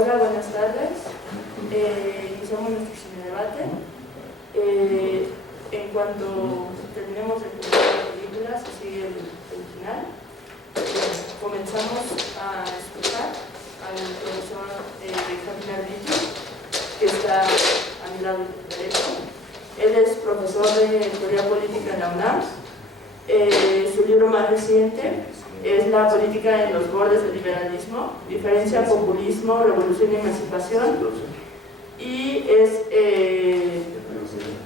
Hola, buenas tardes. Iniciamos nuestro cine debate. En cuanto terminemos de publicar la película, se sigue el final. Comenzamos a escuchar al profesor Javier Arditi, que está a mi lado derecho. Él es profesor de teoría política en la UNAM. Su libro más reciente es La política en los bordes del liberalismo, diferencia, populismo, revolución y emancipación, y es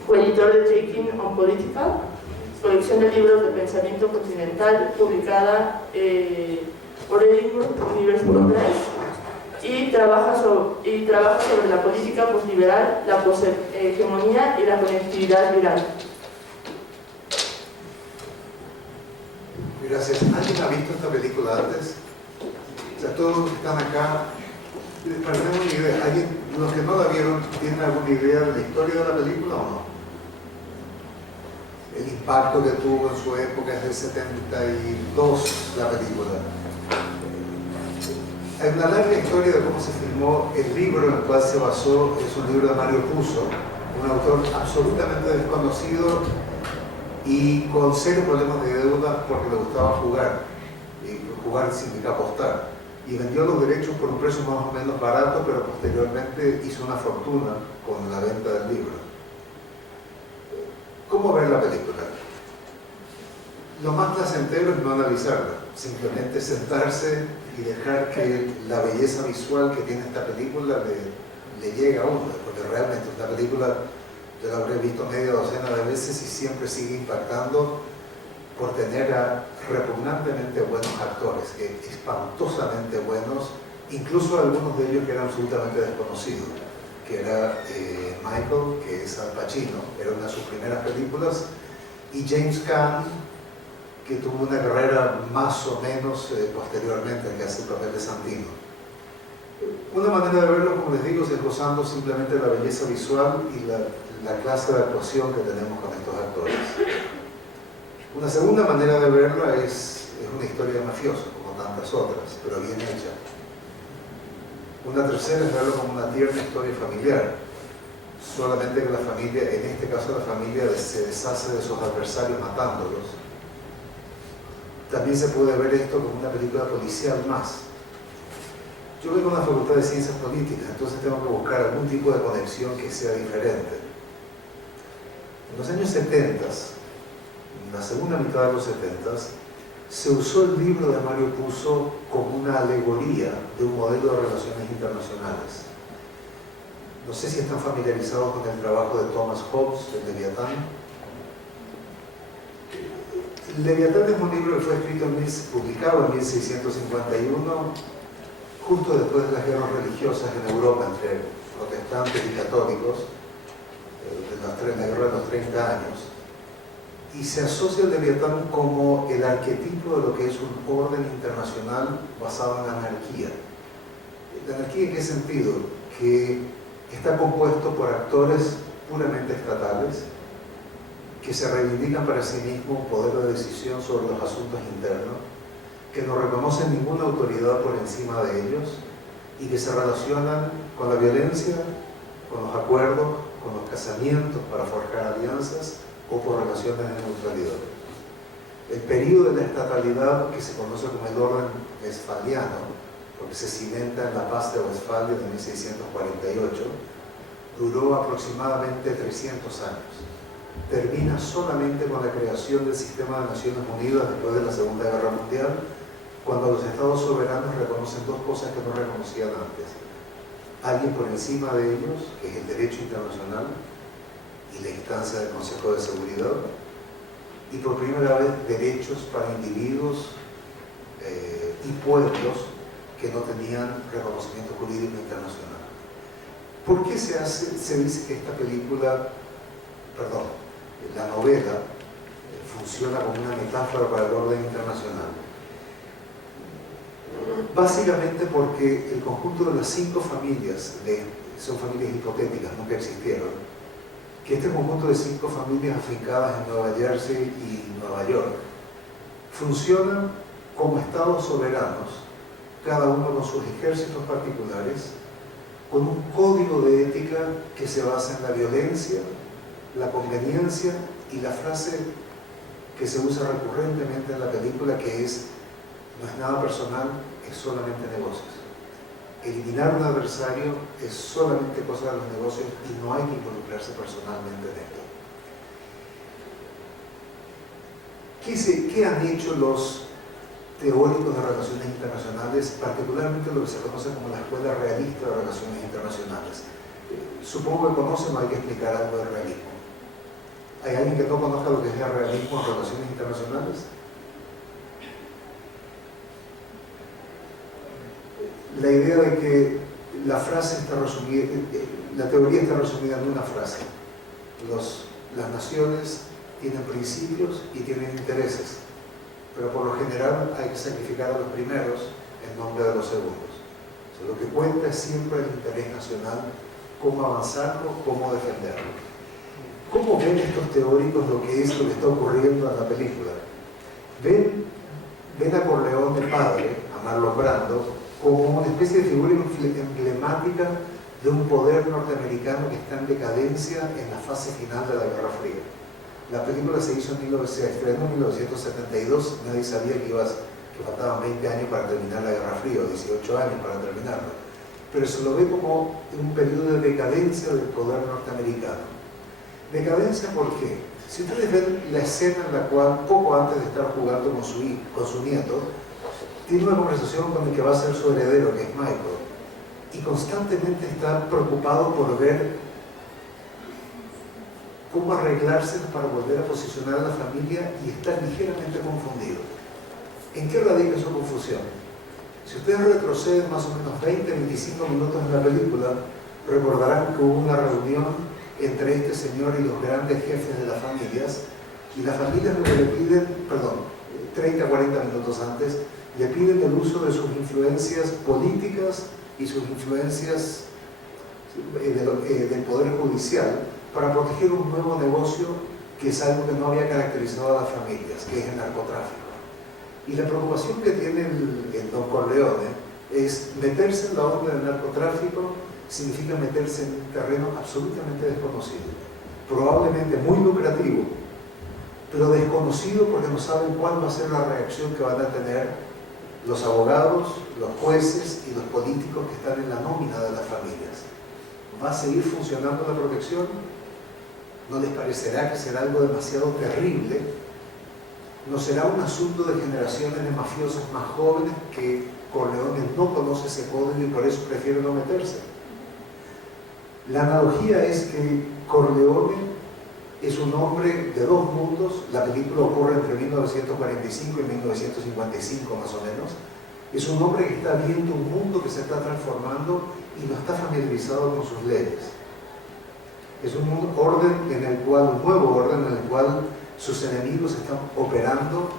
coeditor de Taking on Political, colección de libros de pensamiento continental publicada por Edinburgh University Press, y trabaja sobre la política posliberal, la poshegemonía y la conectividad viral. Gracias. ¿Alguien ha visto esta película antes? O sea, todos los que están acá, para tener una idea, los que no la vieron, ¿tienen alguna idea de la historia de la película o no? El impacto que tuvo en su época es del 72, la película. Hay una larga historia de cómo se filmó. El libro en el cual se basó es un libro de Mario Puzo, un autor absolutamente desconocido y con serios problemas de deuda porque le gustaba jugar, y jugar significa apostar, y vendió los derechos por un precio más o menos barato, pero posteriormente hizo una fortuna con la venta del libro. ¿Cómo ver la película? Lo más placentero es no analizarla, simplemente sentarse y dejar que la belleza visual que tiene esta película le llegue a uno, porque realmente esta película yo la habré visto media docena de veces y siempre sigue impactando por tener a repugnantemente buenos actores, espantosamente buenos, incluso algunos de ellos que eran absolutamente desconocidos, que era Michael, que es Al Pacino, era una de sus primeras películas, y James Caan, que tuvo una carrera más o menos posteriormente, que hace el papel de Santino. Una manera de verlo, como les digo, es gozando simplemente la belleza visual y la clase de actuación que tenemos con estos actores. Una segunda manera de verla es una historia de mafioso, como tantas otras, pero bien hecha. Una tercera es verlo como una tierna historia familiar, solamente que la familia, en este caso la familia, se deshace de sus adversarios matándolos. También se puede ver esto como una película policial más. Yo vengo a la Facultad de Ciencias Políticas, entonces tengo que buscar algún tipo de conexión que sea diferente. En los años 70, en la segunda mitad de los 70, se usó el libro de Mario Puzo como una alegoría de un modelo de relaciones internacionales. No sé si están familiarizados con el trabajo de Thomas Hobbes, el Leviatán. El Leviatán es un libro que fue escrito publicado en 1651, justo después de las guerras religiosas en Europa entre protestantes y católicos, la guerra de los 30 años, y se asocia el Leviatán como el arquetipo de lo que es un orden internacional basado en la anarquía. ¿La anarquía en qué sentido? Que está compuesto por actores puramente estatales que se reivindican para sí mismos un poder de decisión sobre los asuntos internos, que no reconocen ninguna autoridad por encima de ellos y que se relacionan con la violencia, con los acuerdos, con los casamientos para forjar alianzas o por relaciones de neutralidad. El periodo de la estatalidad, que se conoce como el orden westfaliano, porque se cimenta en la paz de Westfalia de 1648, duró aproximadamente 300 años. Termina solamente con la creación del sistema de Naciones Unidas después de la Segunda Guerra Mundial, cuando los estados soberanos reconocen dos cosas que no reconocían antes: alguien por encima de ellos, que es el derecho internacional y la instancia del Consejo de Seguridad, y por primera vez derechos para individuos y pueblos que no tenían reconocimiento jurídico internacional. ¿Por qué se dice que esta película, la novela, funciona como una metáfora para el orden internacional? Básicamente porque el conjunto de las 5 familias, son familias hipotéticas, nunca existieron, que este conjunto de 5 familias afincadas en Nueva Jersey y Nueva York funcionan como estados soberanos, cada uno con sus ejércitos particulares, con un código de ética que se basa en la violencia, la conveniencia y la frase que se usa recurrentemente en la película, que es: no es nada personal, es solamente negocios. Eliminar un adversario es solamente cosa de los negocios y no hay que involucrarse personalmente en esto. ¿Qué han hecho los teóricos de relaciones internacionales, particularmente lo que se conoce como la Escuela Realista de Relaciones Internacionales? Supongo que conocen, o hay que explicar algo de realismo. ¿Hay alguien que no conozca lo que es el realismo en relaciones internacionales? La idea de que la frase está resumida, la teoría está resumida en una frase. Las naciones tienen principios y tienen intereses, pero por lo general hay que sacrificar a los primeros en nombre de los segundos. O sea, lo que cuenta es siempre el interés nacional, cómo avanzarlo, cómo defenderlo. ¿Cómo ven estos teóricos lo que es lo que está ocurriendo en la película? Ven a Corleone padre, a Marlon Brando, como una especie de figura emblemática de un poder norteamericano que está en decadencia en la fase final de la Guerra Fría. La película se estrenó en 1972, nadie sabía que faltaban 20 años para terminar la Guerra Fría, o 18 años para terminarla. Pero se lo ve como un periodo de decadencia del poder norteamericano. ¿Decadencia por qué? Si ustedes ven la escena en la cual, poco antes de estar jugando con su nieto, tiene una conversación con el que va a ser su heredero, que es Michael, y constantemente está preocupado por ver cómo arreglarse para volver a posicionar a la familia, y está ligeramente confundido. ¿En qué radica su confusión? Si ustedes retroceden más o menos 20-25 minutos en la película, recordarán que hubo una reunión entre este señor y los grandes jefes de las familias, y las familias lo que le piden, 30-40 minutos antes, le piden el uso de sus influencias políticas y sus influencias del Poder Judicial para proteger un nuevo negocio que es algo que no había caracterizado a las familias, que es el narcotráfico. Y la preocupación que tiene el don Corleone es meterse en la onda del narcotráfico. Significa meterse en un terreno absolutamente desconocido, probablemente muy lucrativo, pero desconocido porque no saben cuál va a ser la reacción que van a tener los abogados, los jueces y los políticos que están en la nómina de las familias. ¿Va a seguir funcionando la protección? ¿No les parecerá que será algo demasiado terrible? ¿No será un asunto de generaciones de mafiosos más jóvenes que Corleone no conoce ese código y por eso prefiere no meterse? La analogía es que Corleone es un hombre de dos mundos. La película ocurre entre 1945 y 1955 más o menos. Es un hombre que está viendo un mundo que se está transformando y no está familiarizado con sus leyes. Es un nuevo orden en el cual sus enemigos están operando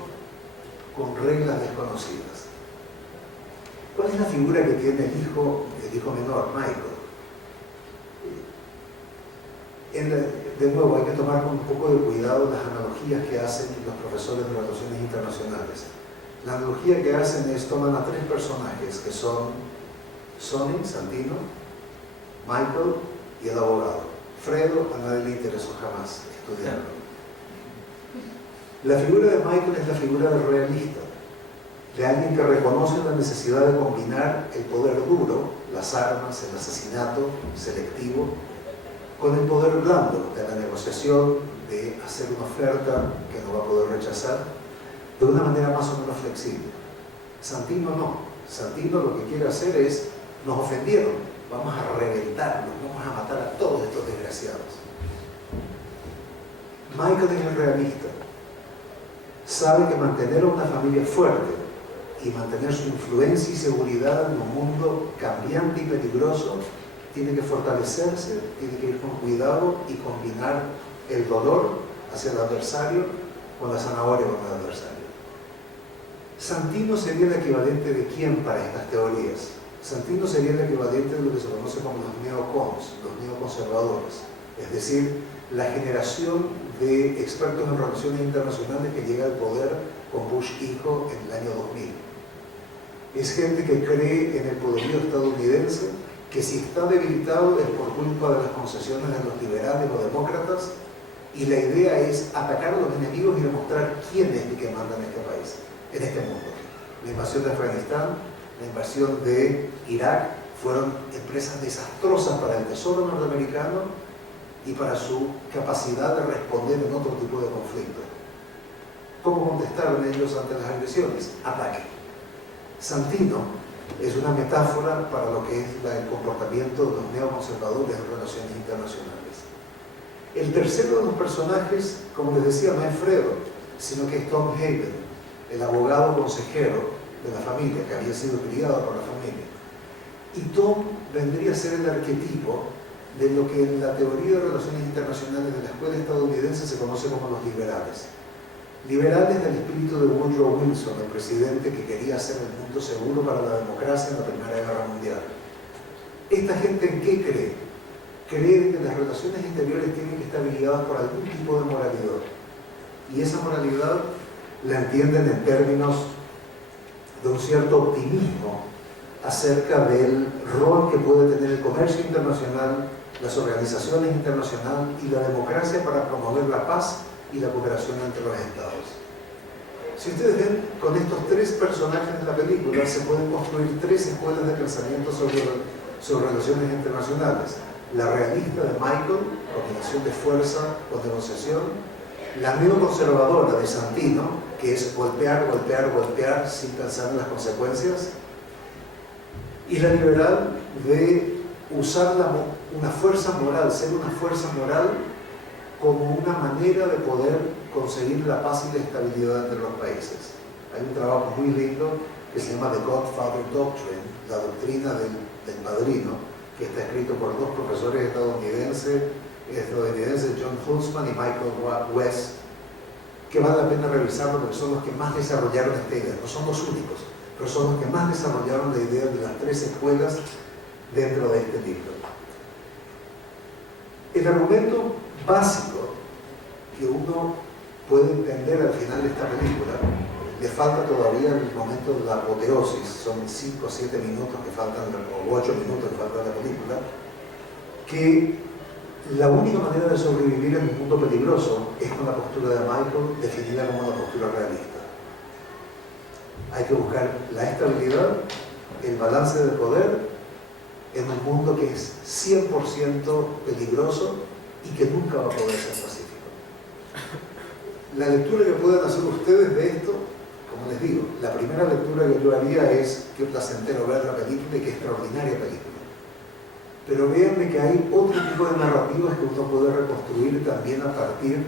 con reglas desconocidas. ¿Cuál es la figura que tiene el hijo menor, Michael? De nuevo, hay que tomar con un poco de cuidado las analogías que hacen los profesores de relaciones internacionales. La analogía que hacen es: toman a tres personajes que son Sonny, Santino, Michael y el abogado. Fredo a nadie le interesó jamás estudiarlo. La figura de Michael es la figura del realista, de alguien que reconoce la necesidad de combinar el poder duro, las armas, el asesinato selectivo, con el poder blando de la negociación, de hacer una oferta que no va a poder rechazar, de una manera más o menos flexible. Santino no. Santino lo que quiere hacer es: nos ofendieron, vamos a reventarlos, vamos a matar a todos estos desgraciados. Michael es el realista. Sabe que mantener a una familia fuerte y mantener su influencia y seguridad en un mundo cambiante y peligroso tiene que fortalecerse, tiene que ir con cuidado y combinar el dolor hacia el adversario con la zanahoria con el adversario. Santino sería el equivalente de quién para estas teorías. Santino sería el equivalente de lo que se conoce como los neocons, los neoconservadores, es decir, la generación de expertos en relaciones internacionales que llega al poder con Bush hijo en el año 2000. Es gente que cree en el poderío estadounidense, que si está debilitado es por culpa de las concesiones de los liberales o demócratas, y la idea es atacar a los enemigos y demostrar quién es el que manda en este país, en este mundo. La invasión de Afganistán, la invasión de Irak fueron empresas desastrosas para el tesoro norteamericano y para su capacidad de responder en otro tipo de conflicto. ¿Cómo contestaron ellos ante las agresiones? Ataque. Santino es una metáfora para lo que es el comportamiento de los neoconservadores en relaciones internacionales. El tercero de los personajes, como les decía, no es Fredo, sino que es Tom Hagen, el abogado consejero de la familia, que había sido criado por la familia. Y Tom vendría a ser el arquetipo de lo que en la teoría de relaciones internacionales de la escuela estadounidense se conoce como los liberales. Liberales del espíritu de Woodrow Wilson, el presidente que quería hacer el mundo seguro para la democracia en la Primera Guerra Mundial. ¿Esta gente en qué cree? Cree que las relaciones exteriores tienen que estar guiadas por algún tipo de moralidad. Y esa moralidad la entienden en términos de un cierto optimismo acerca del rol que puede tener el comercio internacional, las organizaciones internacionales y la democracia para promover la paz y la cooperación entre los estados. Si ustedes ven, con estos tres personajes de la película se pueden construir tres escuelas de pensamiento sobre relaciones internacionales. La realista de Michael, combinación de fuerza o negociación. La neoconservadora de Santino, que es golpear, golpear, golpear sin pensar en las consecuencias. Y la liberal de usar una fuerza moral, ser una fuerza moral como una manera de poder conseguir la paz y la estabilidad entre los países. Hay un trabajo muy lindo que se llama The Godfather Doctrine, la doctrina del padrino, que está escrito por dos profesores estadounidenses, John Huntsman y Michael West, que vale la pena revisarlo porque son los que más desarrollaron esta idea. No son los únicos, pero son los que más desarrollaron la idea de las tres escuelas dentro de este libro. El argumento básico que uno puede entender al final de esta película, le falta todavía el momento de la apoteosis, son 5 o 7 minutos que faltan, o 8 minutos que faltan de la película, que la única manera de sobrevivir en un mundo peligroso es con la postura de Michael, definida como la postura realista. Hay que buscar la estabilidad, el balance de poder en un mundo que es 100% peligroso y que nunca va a poder ser pacífico. La lectura que pueden hacer ustedes de esto, como les digo, la primera lectura que yo haría es qué placentero ver la película y qué extraordinaria película. Pero véanme que hay otro tipo de narrativas que uno puede reconstruir también a partir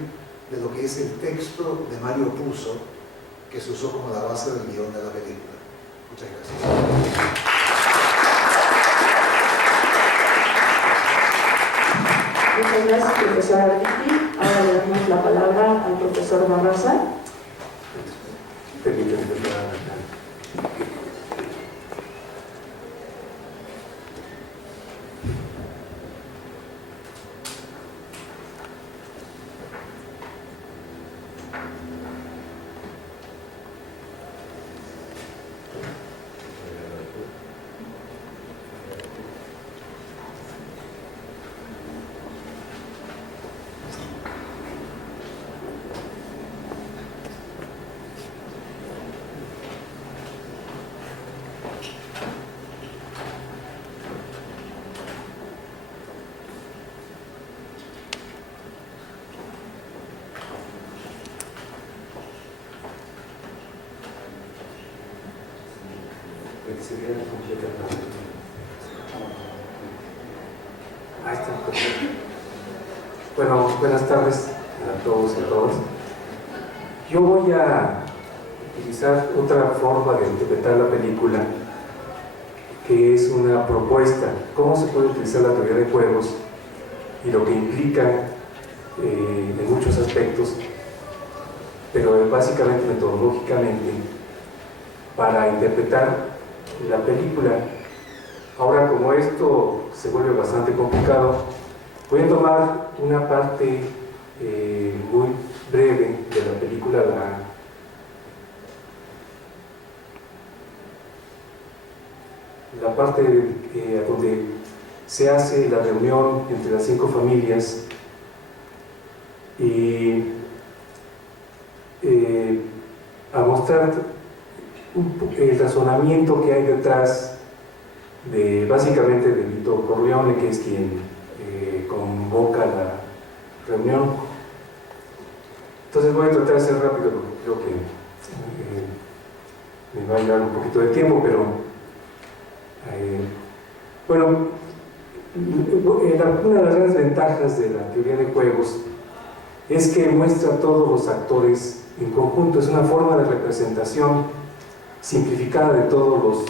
de lo que es el texto de Mario Puzo, que se usó como la base del guión de la película. Muchas gracias. Muchas gracias, profesora Arditi. Ahora le damos la palabra al profesor Barraza. Ahí está, perfecto. Bueno, buenas tardes a todos y a todas. Yo voy a utilizar otra forma de interpretar la película, que es una propuesta, cómo se puede utilizar la teoría de juegos y lo que implica en muchos aspectos, pero básicamente metodológicamente, para interpretar la película. Ahora, como esto se vuelve bastante complicado, voy a tomar una parte muy breve de la película, la parte donde se hace la reunión entre las 5 familias y a mostrar el razonamiento que hay detrás de, básicamente, de Vito Corleone, que es quien convoca la reunión. Entonces voy a tratar de ser rápido porque creo que me va a llevar un poquito de tiempo, pero bueno, una de las grandes ventajas de la teoría de juegos es que muestra a todos los actores en conjunto. Es una forma de representación simplificada de todos los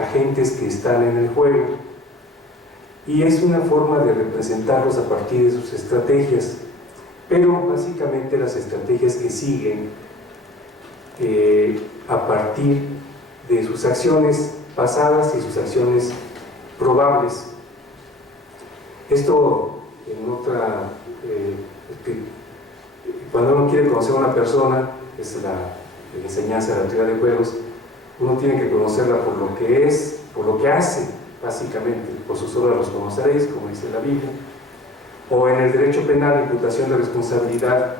agentes que están en el juego, y es una forma de representarlos a partir de sus estrategias, pero básicamente las estrategias que siguen a partir de sus acciones pasadas y sus acciones probables. Esto en otra, cuando uno quiere conocer a una persona, es la enseñanza de la teoría de juegos, uno tiene que conocerla por lo que es, por lo que hace, básicamente, por sus obras los conoceréis, como dice la Biblia. O en el derecho penal, la imputación de responsabilidad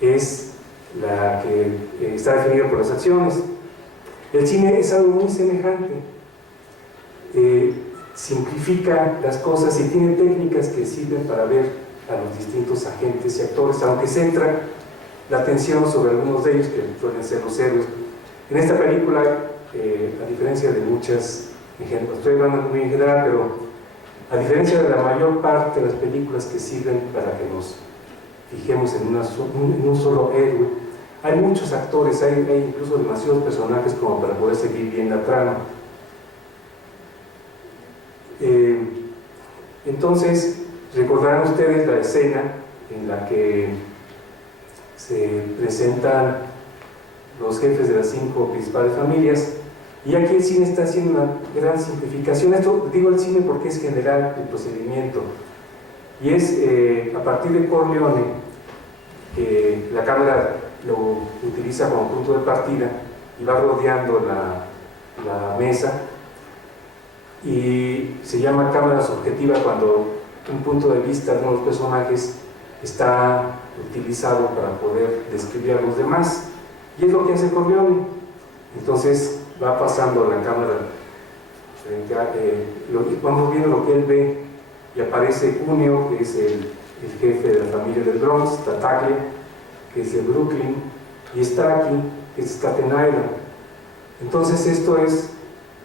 es la que está definida por las acciones. El cine es algo muy semejante. Simplifica las cosas y tiene técnicas que sirven para ver a los distintos agentes y actores, aunque centra la atención sobre algunos de ellos que suelen ser los héroes. En esta película, a diferencia de muchas, estoy hablando muy en general, pero a diferencia de la mayor parte de las películas que sirven para que nos fijemos en un solo héroe, hay muchos actores, hay incluso demasiados personajes como para poder seguir bien la trama. Entonces, recordarán ustedes la escena en la que se presentan los jefes de las 5 principales familias, y aquí el cine está haciendo una gran simplificación. Esto digo el cine porque es general el procedimiento, y es a partir de Corleone, que la cámara lo utiliza como punto de partida y va rodeando la mesa, y se llama cámara subjetiva cuando un punto de vista de uno de los personajes está utilizado para poder describir a los demás, y es lo que hace Corleone. Entonces va pasando la cámara frente a, vamos viendo lo que él ve, y aparece Cuneo, que es el jefe de la familia del Bronx, Tartaglia, que es de Brooklyn, y Starkey, que es Staten Island. Entonces esto es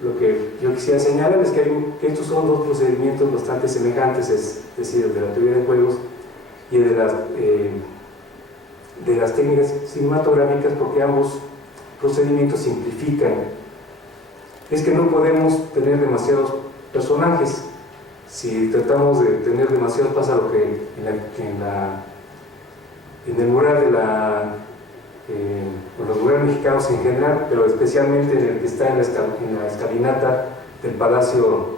lo que yo quisiera señalar, es que estos son dos procedimientos bastante semejantes, es decir, el de la teoría de juegos y el de las técnicas cinematográficas, porque ambos procedimientos simplifican. Es que no podemos tener demasiados personajes. Si tratamos de tener demasiados, pasa lo que en el mural de los murales mexicanos en general, pero especialmente en el que está en la escalinata del Palacio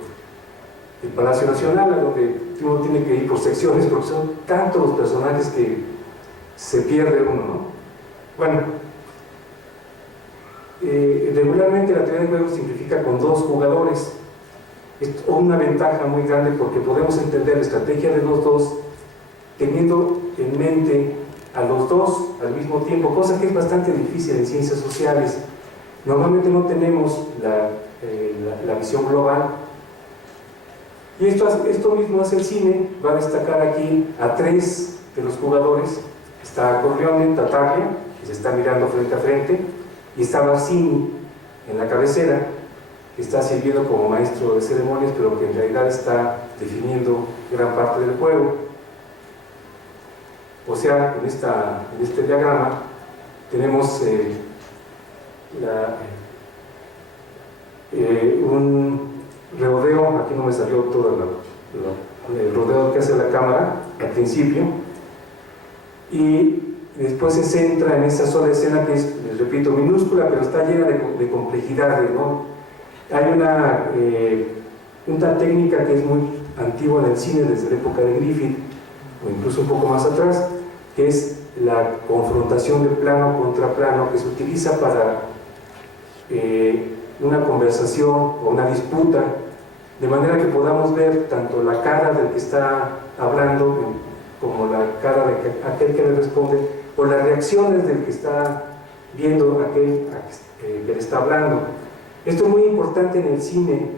Nacional, a donde uno tiene que ir por secciones porque son tantos los personajes que se pierde uno, ¿no? Bueno, regularmente la teoría de juegos simplifica con 2 jugadores. Es una ventaja muy grande porque podemos entender la estrategia de los dos teniendo en mente a los dos al mismo tiempo, cosa que es bastante difícil en ciencias sociales. Normalmente no tenemos la visión global, y esto mismo hace el cine. Va a destacar aquí a 3 de los jugadores. Está Corleone, Tartaglia, que se está mirando frente a frente, y está Barzini en la cabecera, que está sirviendo como maestro de ceremonias, pero que en realidad está definiendo gran parte del juego. O sea, en este diagrama tenemos un rodeo. Aquí no me salió todo el rodeo que hace la cámara al principio, y después se centra en esa sola escena que es, les repito, minúscula, pero está llena de complejidades, ¿no? Hay una técnica que es muy antigua en el cine, desde la época de Griffith, o incluso un poco más atrás, que es la confrontación de plano contra plano, que se utiliza para una conversación o una disputa de manera que podamos ver tanto la cara del que está hablando como la cara de aquel que le responde, o las reacciones del que está viendo aquel que le está hablando. Esto es muy importante en el cine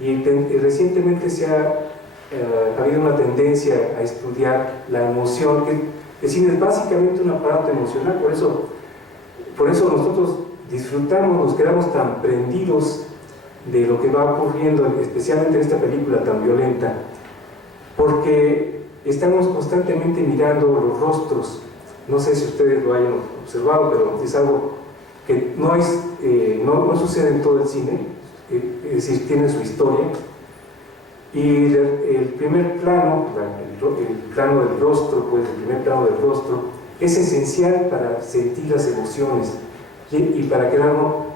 y recientemente ha habido una tendencia a estudiar la emoción. El cine es básicamente un aparato emocional, por eso nosotros disfrutamos, nos quedamos tan prendidos de lo que va ocurriendo, especialmente en esta película tan violenta, porque estamos constantemente mirando los rostros. No sé si ustedes lo hayan observado, pero es algo que no sucede en todo el cine, es decir, tiene su historia. Y el primer plano, el plano del rostro, pues el primer plano del rostro, es esencial para sentir las emociones y para quedarnos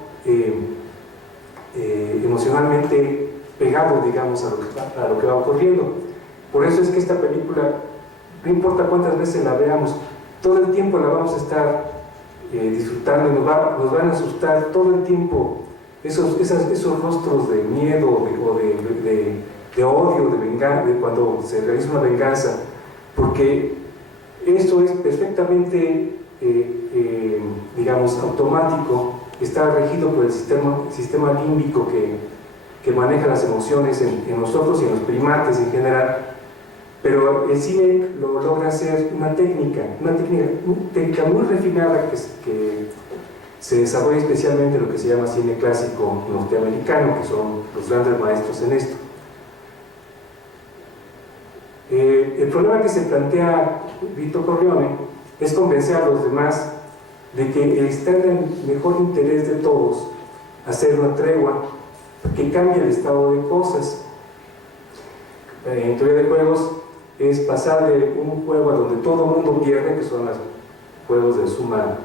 emocionalmente pegados, digamos, a lo que va ocurriendo. Por eso es que esta película, no importa cuántas veces la veamos, todo el tiempo la vamos a estar disfrutando y nos van a asustar todo el tiempo esos rostros de miedo o de odio, de venganza, de cuando se realiza una venganza, porque eso es perfectamente, digamos, automático, está regido por el sistema límbico que maneja las emociones en nosotros y en los primates en general. Pero el cine lo logra hacer una técnica muy refinada que se desarrolla especialmente en lo que se llama cine clásico norteamericano, que son los grandes maestros en esto. El problema que se plantea Vito Corleone es convencer a los demás de que está en el mejor interés de todos hacer una tregua que cambie el estado de cosas. En teoría de juegos es pasar de un juego a donde todo el mundo pierde, que son los juegos de suma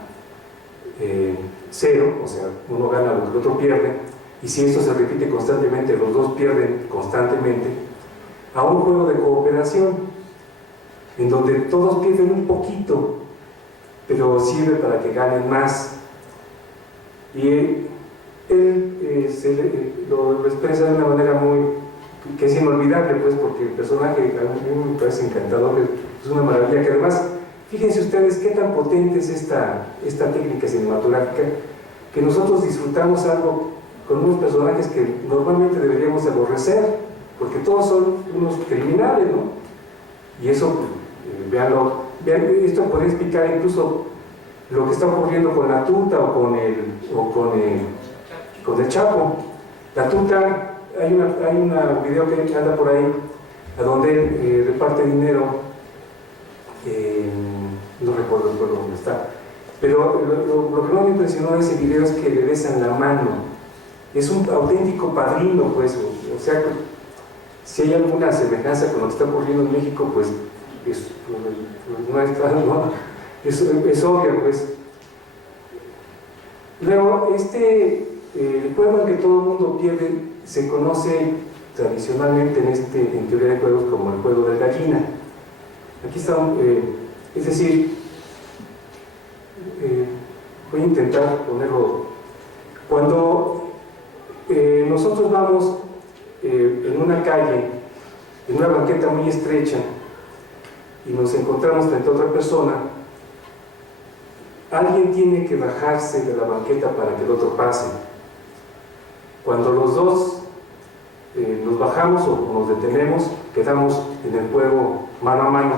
cero, o sea, uno gana lo que el otro pierde, y si esto se repite constantemente, los dos pierden constantemente, a un juego de cooperación, en donde todos pierden un poquito, pero sirve para que ganen más. Y él lo expresa de una manera que es inolvidable, pues, porque el personaje a mí me parece encantador, es una maravilla, que además, fíjense ustedes qué tan potente es esta técnica cinematográfica, que nosotros disfrutamos algo con unos personajes que normalmente deberíamos aborrecer, porque todos son unos criminales, ¿no? Y eso, vean, esto podría explicar incluso lo que está ocurriendo con la Tuta o con el Chapo. La Tuta, hay un video que anda por ahí, a donde él reparte dinero, no recuerdo el pueblo dónde está, pero lo que no me impresionó de ese video es que le besan la mano. Es un auténtico padrino, pues, o sea, si hay alguna semejanza con lo que está ocurriendo en México, pues es obvio, pues. Luego, el juego en que todo el mundo pierde se conoce tradicionalmente en teoría de juegos como el juego de gallina. Aquí está, es decir, voy a intentar ponerlo. Cuando nosotros vamos en una calle, en una banqueta muy estrecha, y nos encontramos frente a otra persona, alguien tiene que bajarse de la banqueta para que el otro pase. Cuando los dos nos bajamos o nos detenemos, quedamos en el juego mano a mano.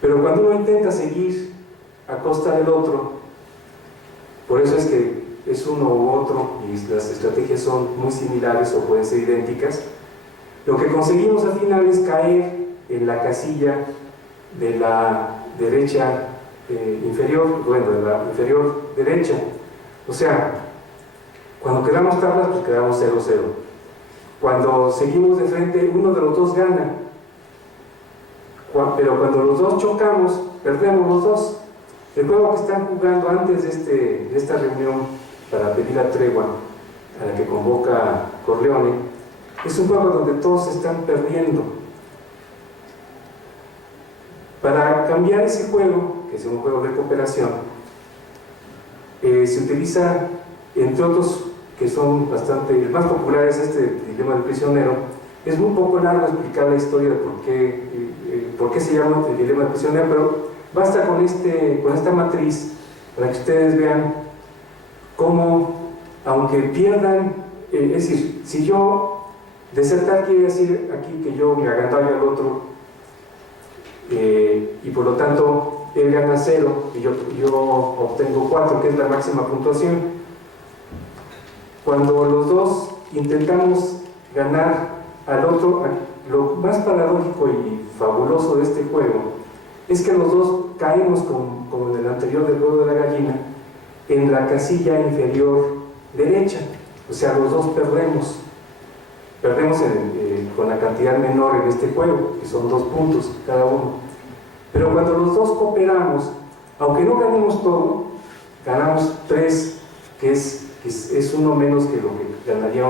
Pero cuando uno intenta seguir a costa del otro, por eso es que es uno u otro y las estrategias son muy similares o pueden ser idénticas, lo que conseguimos al final es caer en la casilla de la derecha inferior, bueno, de la inferior derecha. O sea, cuando quedamos tablas, pues quedamos 0-0. Cuando seguimos de frente, uno de los dos gana. Pero cuando los dos chocamos, perdemos los dos. El juego que están jugando antes de esta reunión para pedir la tregua a la que convoca Corleone, es un juego donde todos están perdiendo. Para cambiar ese juego, que es un juego de cooperación, se utiliza, entre otros que son bastante más populares, este dilema del prisionero. Es un poco largo explicar la historia de por qué se llama el dilema del prisionero, pero basta con esta matriz para que ustedes vean cómo, aunque pierdan, es decir, si yo desertar quiere decir aquí que yo me agandallo al otro, y por lo tanto él gana 0 y yo obtengo 4, que es la máxima puntuación. Cuando los dos intentamos ganar al otro, lo más paradójico y fabuloso de este juego es que los dos caemos, como en el anterior del juego de la gallina, en la casilla inferior derecha. O sea, los dos perdemos con la cantidad menor en este juego, que son 2 puntos cada uno. Pero cuando los dos cooperamos, aunque no ganemos todo, ganamos 3, que es uno menos que lo que ganaría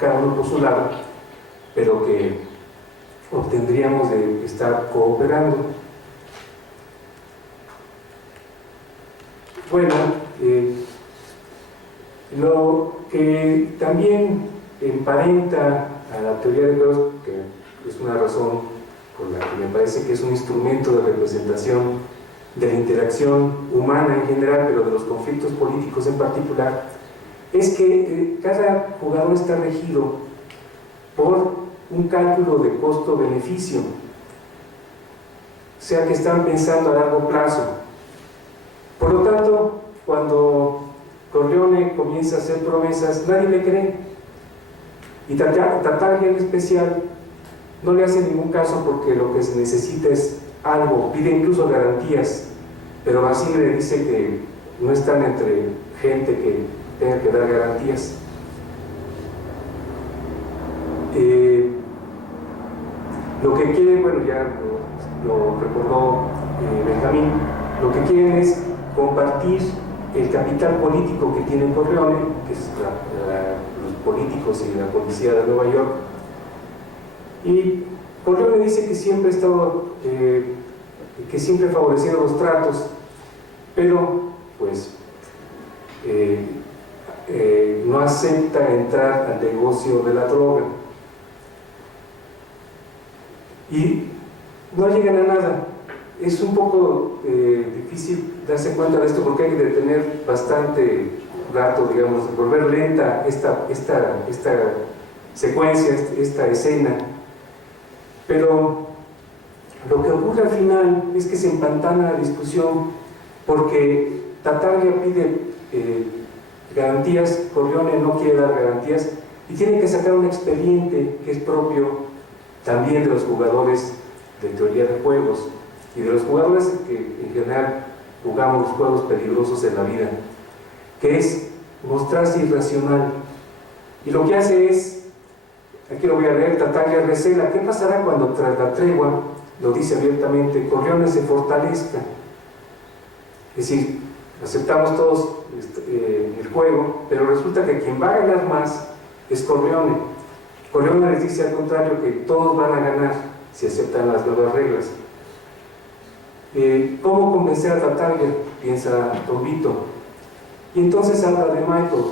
cada uno por su lado, pero que obtendríamos de estar cooperando. Bueno, lo que también emparenta a la teoría de juegos, que es una razón por la que me parece que es un instrumento de representación de la interacción humana en general, pero de los conflictos políticos en particular, es que cada jugador está regido por un cálculo de costo-beneficio, o sea que están pensando a largo plazo. Por lo tanto, cuando Corleone comienza a hacer promesas, nadie le cree, y Tartaglia en especial no le hace ningún caso, porque lo que se necesita es algo, pide incluso garantías, pero Basile dice que no están entre gente que tenga que dar garantías. Lo que quieren, bueno, ya lo recordó Benjamín, lo que quieren es compartir el capital político que tiene Corleone, que es los políticos y la policía de Nueva York. Y Corleone dice que siempre ha estado, que siempre ha favorecido los tratos, pero pues no acepta entrar al negocio de la droga. Y no llegan a nada. Es un poco difícil darse cuenta de esto, porque hay que detener bastante rato, digamos, volver lenta esta secuencia, esta escena. Pero lo que ocurre al final es que se empantana la discusión, porque Tartaglia pide garantías, Corleone no quiere dar garantías, y tiene que sacar un expediente que es propio también de los jugadores de teoría de juegos y de los jugadores que en general jugamos los juegos peligrosos en la vida, que es mostrarse irracional. Y lo que hace es, aquí lo voy a leer, Tartaglia recela: ¿qué pasará cuando tras la tregua, lo dice abiertamente, Corleone se fortalezca? Es decir, aceptamos todos el juego, pero resulta que quien va a ganar más es Corleone. Corleone les dice al contrario que todos van a ganar si aceptan las nuevas reglas. ¿Cómo convencer a Tartaglia?, piensa Don Vito. Y entonces habla de Michael.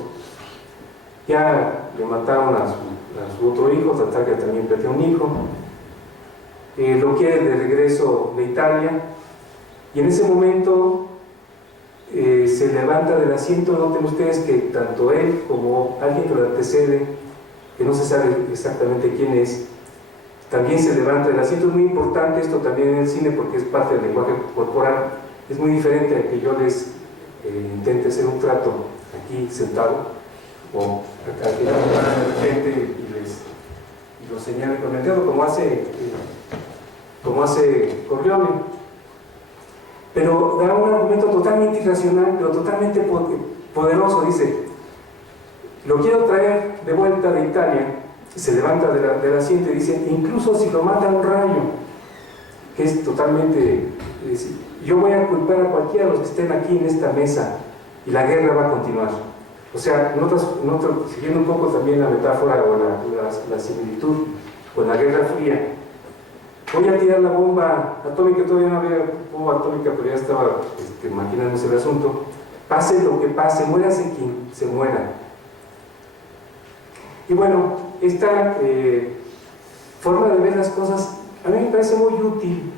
Ya le mataron a su otro hijo, Tartaglia también perdió un hijo. Lo quiere de regreso de Italia, y en ese momento se levanta del asiento. Noten ustedes que tanto él como alguien que lo antecede, que no se sabe exactamente quién es, también se levanta del asiento. Es muy importante esto también en el cine, porque es parte del lenguaje corporal. Es muy diferente a que yo les intente hacer un trato aquí sentado, o acá que gente y lo señale con el dedo, como hace Corleone. Pero da un argumento totalmente irracional, pero totalmente poderoso. Dice: lo quiero traer de vuelta de Italia. Se levanta del asiento y dice: incluso si lo mata un rayo, que es totalmente, yo voy a culpar a cualquiera de los que estén aquí en esta mesa, y la guerra va a continuar. O sea, siguiendo un poco también la metáfora o la similitud con la Guerra Fría, voy a tirar la bomba atómica. Todavía no había bomba atómica, pero ya estaba imaginándose el asunto. Pase lo que pase, muérase quien se muera, Y bueno, esta forma de ver las cosas a mí me parece muy útil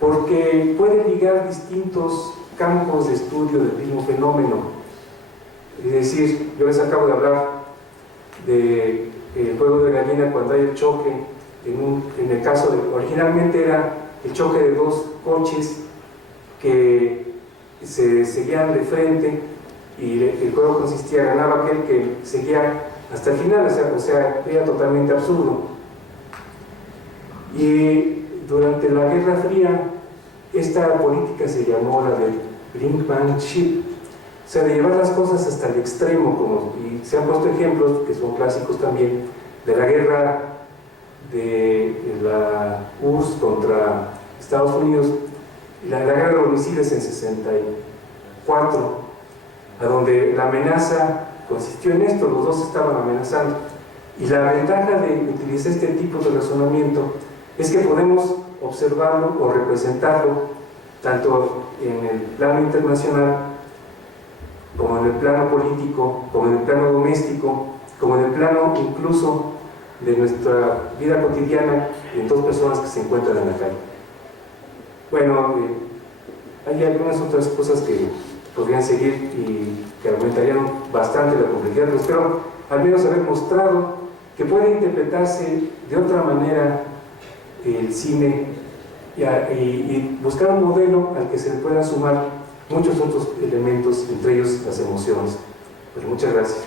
porque puede ligar distintos campos de estudio del mismo fenómeno. Es decir, yo les acabo de hablar del juego de gallina cuando hay el choque, en el caso de, originalmente era el choque de dos coches que se seguían de frente y el juego consistía, ganaba aquel que seguía hasta el final, o sea, era totalmente absurdo. Y durante la Guerra Fría, esta política se llamó la de brinkmanship, o sea, de llevar las cosas hasta el extremo, y se han puesto ejemplos, que son clásicos también, de la guerra de la URSS contra Estados Unidos, y la guerra de los misiles en 64, a donde la amenaza consistió en esto, los dos estaban amenazando. Y la ventaja de utilizar este tipo de razonamiento es que podemos observarlo o representarlo tanto en el plano internacional, como en el plano político, como en el plano doméstico, como en el plano incluso de nuestra vida cotidiana en dos personas que se encuentran en la calle. Bueno, hay algunas otras cosas que podrían seguir y que aumentarían bastante la complejidad, pero espero al menos haber mostrado que puede interpretarse de otra manera el cine y buscar un modelo al que se le puedan sumar muchos otros elementos, entre ellos las emociones. Pues muchas gracias.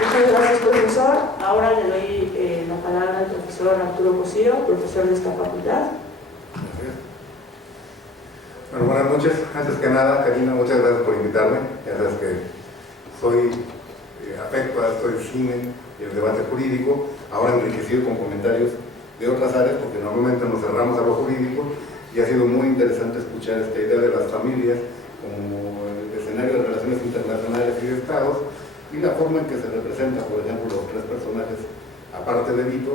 Muchas gracias, profesor. Ahora le doy la palabra al profesor Arturo Cosío, profesor de esta facultad. Bueno, buenas noches. Antes que nada, Karina, muchas gracias por invitarme. Ya sabes que soy afecto a esto del cine y el debate jurídico, ahora enriquecido con comentarios de otras áreas, porque normalmente nos cerramos a lo jurídico, y ha sido muy interesante escuchar esta idea de las familias como el escenario de relaciones internacionales y de estados, y la forma en que se representan, por ejemplo, los tres personajes, aparte de Vito,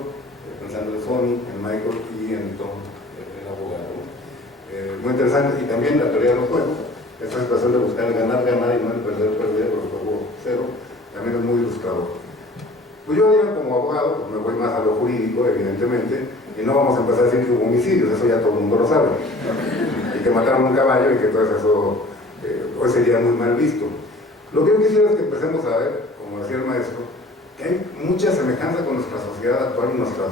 pensando en Sonny, en Michael y en Tom, el abogado. Muy interesante, y también la teoría de los juegos, esta situación de buscar el ganar, ganar y no el perder, perder, o el juego cero, también es muy ilustrador. Pues yo digo, como abogado, pues me voy más a lo jurídico, evidentemente, y no vamos a empezar a decir que hubo homicidios, eso ya todo el mundo lo sabe, y que mataron un caballo y que todo eso hoy sería muy mal visto. Lo que yo quisiera es que empecemos a ver, como decía el maestro, que hay mucha semejanza con nuestra sociedad actual y nuestras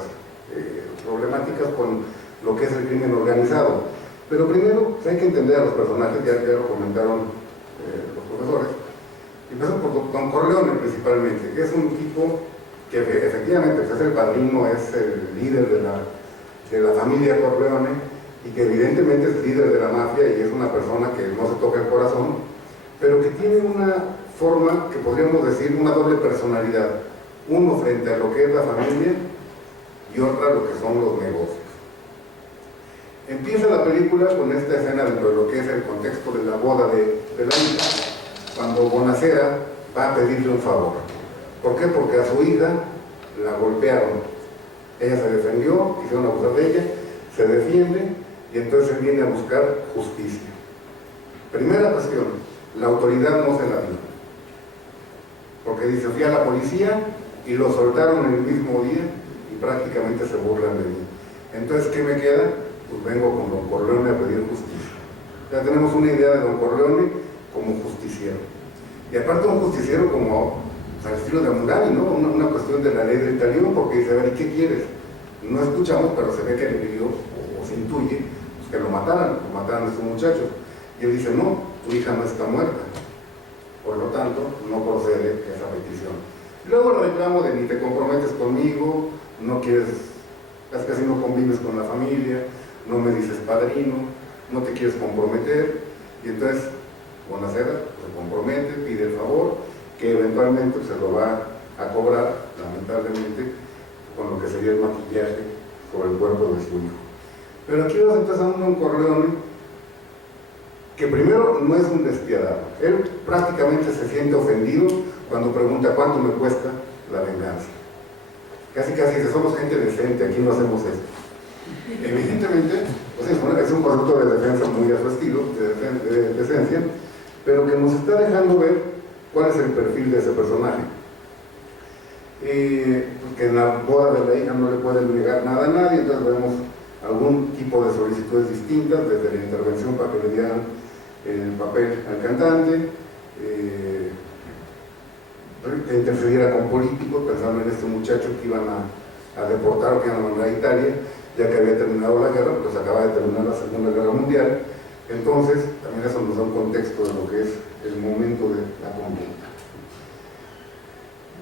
problemáticas con lo que es el crimen organizado. Pero primero hay que entender a los personajes, ya lo comentaron los profesores. Empezó por Don Corleone principalmente, que es un tipo que efectivamente pues, es el padrino, es el líder de la familia Corleone, y que evidentemente es líder de la mafia y es una persona que no se toca el corazón, pero que tiene una forma que podríamos decir una doble personalidad, uno frente a lo que es la familia y otra lo que son los negocios. Empieza la película con esta escena dentro de lo que es el contexto de la boda de la hija, cuando Bonacera va a pedirle un favor. ¿Por qué? Porque a su hija la golpearon. Ella se defendió, hicieron abusar de ella, se defiende y entonces él viene a buscar justicia. Primera cuestión, la autoridad no se la dio. Porque dice, fui a la policía y lo soltaron en el mismo día y prácticamente se burlan de mí. Entonces, ¿qué me queda? Pues vengo con Don Corleone a pedir justicia. Ya tenemos una idea de Don Corleone como justiciero. Y aparte un justiciero como al estilo de Amurani, ¿no? Una cuestión de la ley del talión, porque dice, a ver, ¿qué quieres? No escuchamos, pero se ve que le pidió, o se intuye, pues que lo mataran a estos muchachos. Y él dice, no, tu hija no está muerta. Por lo tanto, no procede esa petición. Y luego el reclamo de ni te comprometes conmigo, no quieres, casi no convives con la familia, no me dices padrino, no te quieres comprometer, y entonces Bonacera se compromete, pide el favor, que eventualmente se lo va a cobrar, lamentablemente, con lo que sería el maquillaje sobre el cuerpo de su hijo. Pero aquí vas empezando un Corleone que primero no es un despiadado. Él prácticamente se siente ofendido cuando pregunta cuánto me cuesta la venganza. Casi dice, somos gente decente, aquí no hacemos esto. Evidentemente, pues es un concepto de defensa muy a su estilo, de decencia, pero que nos está dejando ver cuál es el perfil de ese personaje. Que en la boda de la hija no le pueden negar nada a nadie, entonces vemos algún tipo de solicitudes distintas, desde la intervención para que le dieran el papel al cantante, que intercediera con políticos, pensando en este muchacho que iban a deportar o que iban a mandar a Italia, ya que había terminado la guerra, pues acaba de terminar la Segunda Guerra Mundial. Entonces, también eso nos da un contexto de lo que es el momento de la contienda.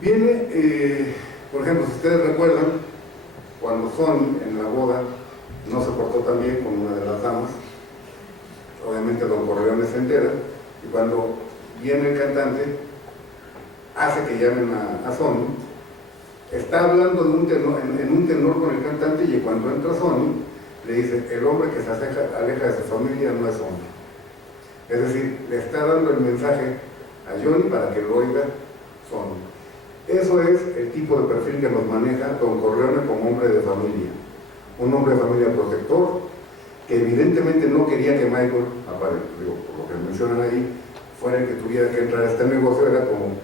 Viene, por ejemplo, si ustedes recuerdan, cuando Sonny en la boda no se portó tan bien con una de las damas, obviamente don Corleone se entera, y cuando viene el cantante, hace que llamen a Sonny, está hablando de un tenor, en un tenor con el cantante, y cuando entra Sonny, le dice, el hombre que se aleja de su familia no es hombre. Es decir, le está dando el mensaje a Johnny para que lo oiga Sonny. Eso es el tipo de perfil que nos maneja don Corleone como hombre de familia. Un hombre de familia protector, que evidentemente no quería que Michael, por lo que mencionan ahí, fuera el que tuviera que entrar a este negocio, era como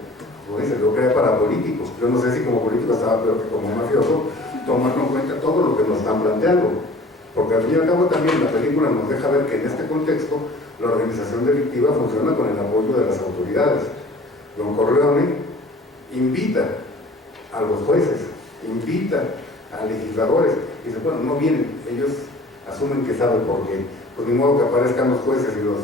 dice, lo crea para políticos. Yo no sé si como político estaba peor que como mafioso, tomando en cuenta todo lo que nos están planteando. Porque al fin y al cabo también la película nos deja ver que en este contexto la organización delictiva funciona con el apoyo de las autoridades. Don Corleone invita a los jueces, invita a legisladores, y dice, bueno, no vienen, ellos asumen que saben por qué. Pues ni modo que aparezcan los jueces y los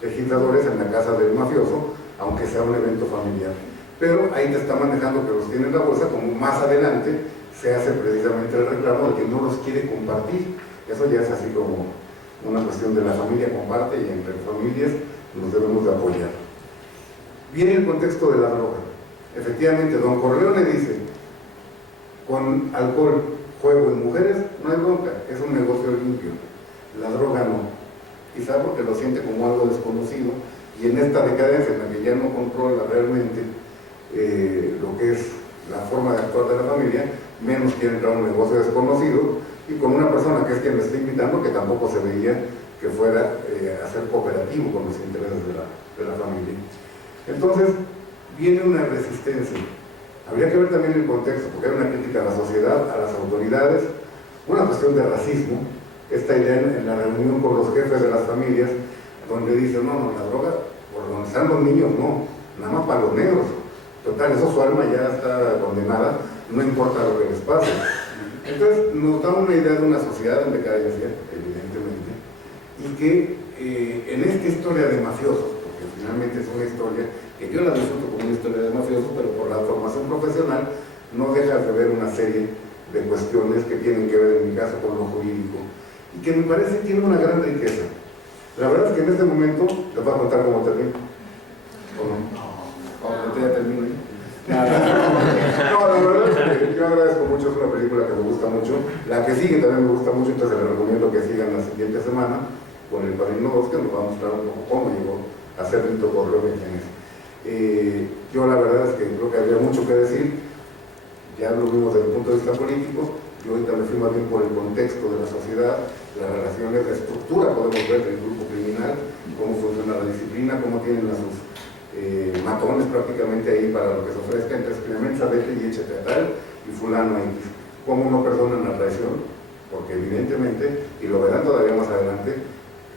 legisladores en la casa del mafioso, aunque sea un evento familiar. Pero ahí te está manejando que los tiene en la bolsa, como más adelante se hace precisamente el reclamo de que no los quiere compartir. Eso ya es así como una cuestión de la familia comparte, y entre familias nos debemos de apoyar. Viene el contexto de la droga. Efectivamente, don Corleone dice, con alcohol, juego y mujeres no hay bronca, es un negocio limpio. La droga no, quizá porque lo siente como algo desconocido, y en esta decadencia en la que ya no controla realmente lo que es la forma de actuar de la familia, menos quiere entrar a un negocio desconocido, y con una persona que es quien le está invitando, que tampoco se veía que fuera a ser cooperativo con los intereses de la familia. Entonces, viene una resistencia. Habría que ver también el contexto, porque hay una crítica a la sociedad, a las autoridades, una cuestión de racismo, esta idea en la reunión con los jefes de las familias, donde dicen, no, la droga, por donde están los niños, no, nada más para los negros. Total, eso su alma ya está condenada, no importa lo que les pase. Entonces, nos da una idea de una sociedad en decadencia, evidentemente, y que en esta historia de mafiosos, porque finalmente es una historia que yo la disfruto como una historia de mafiosos, pero por la formación profesional no dejas de ver una serie de cuestiones que tienen que ver, en mi caso, con lo jurídico, y que me parece tiene una gran riqueza. La verdad es que en este momento, les voy a contar cómo termino. ¿O no? ¿Cómo ya termino? No, la verdad es que yo agradezco mucho, es una película que me gusta mucho. La que sigue también me gusta mucho, entonces les recomiendo que sigan la siguiente semana con El Padrino 2, que nos va a mostrar un poco cómo llegó a ser Vito Corleone quien es. Yo la verdad es que creo que había mucho que decir, ya lo vimos desde el punto de vista político. Yo ahorita me fui más bien por el contexto de la sociedad, las relaciones, la estructura, podemos ver del grupo criminal, cómo funciona la disciplina, cómo tienen a sus matones prácticamente ahí para lo que se ofrezca, entre Clemenza, vete y échate a tal, y fulano X. Cómo no perdonan la traición, porque evidentemente, y lo verán todavía más adelante,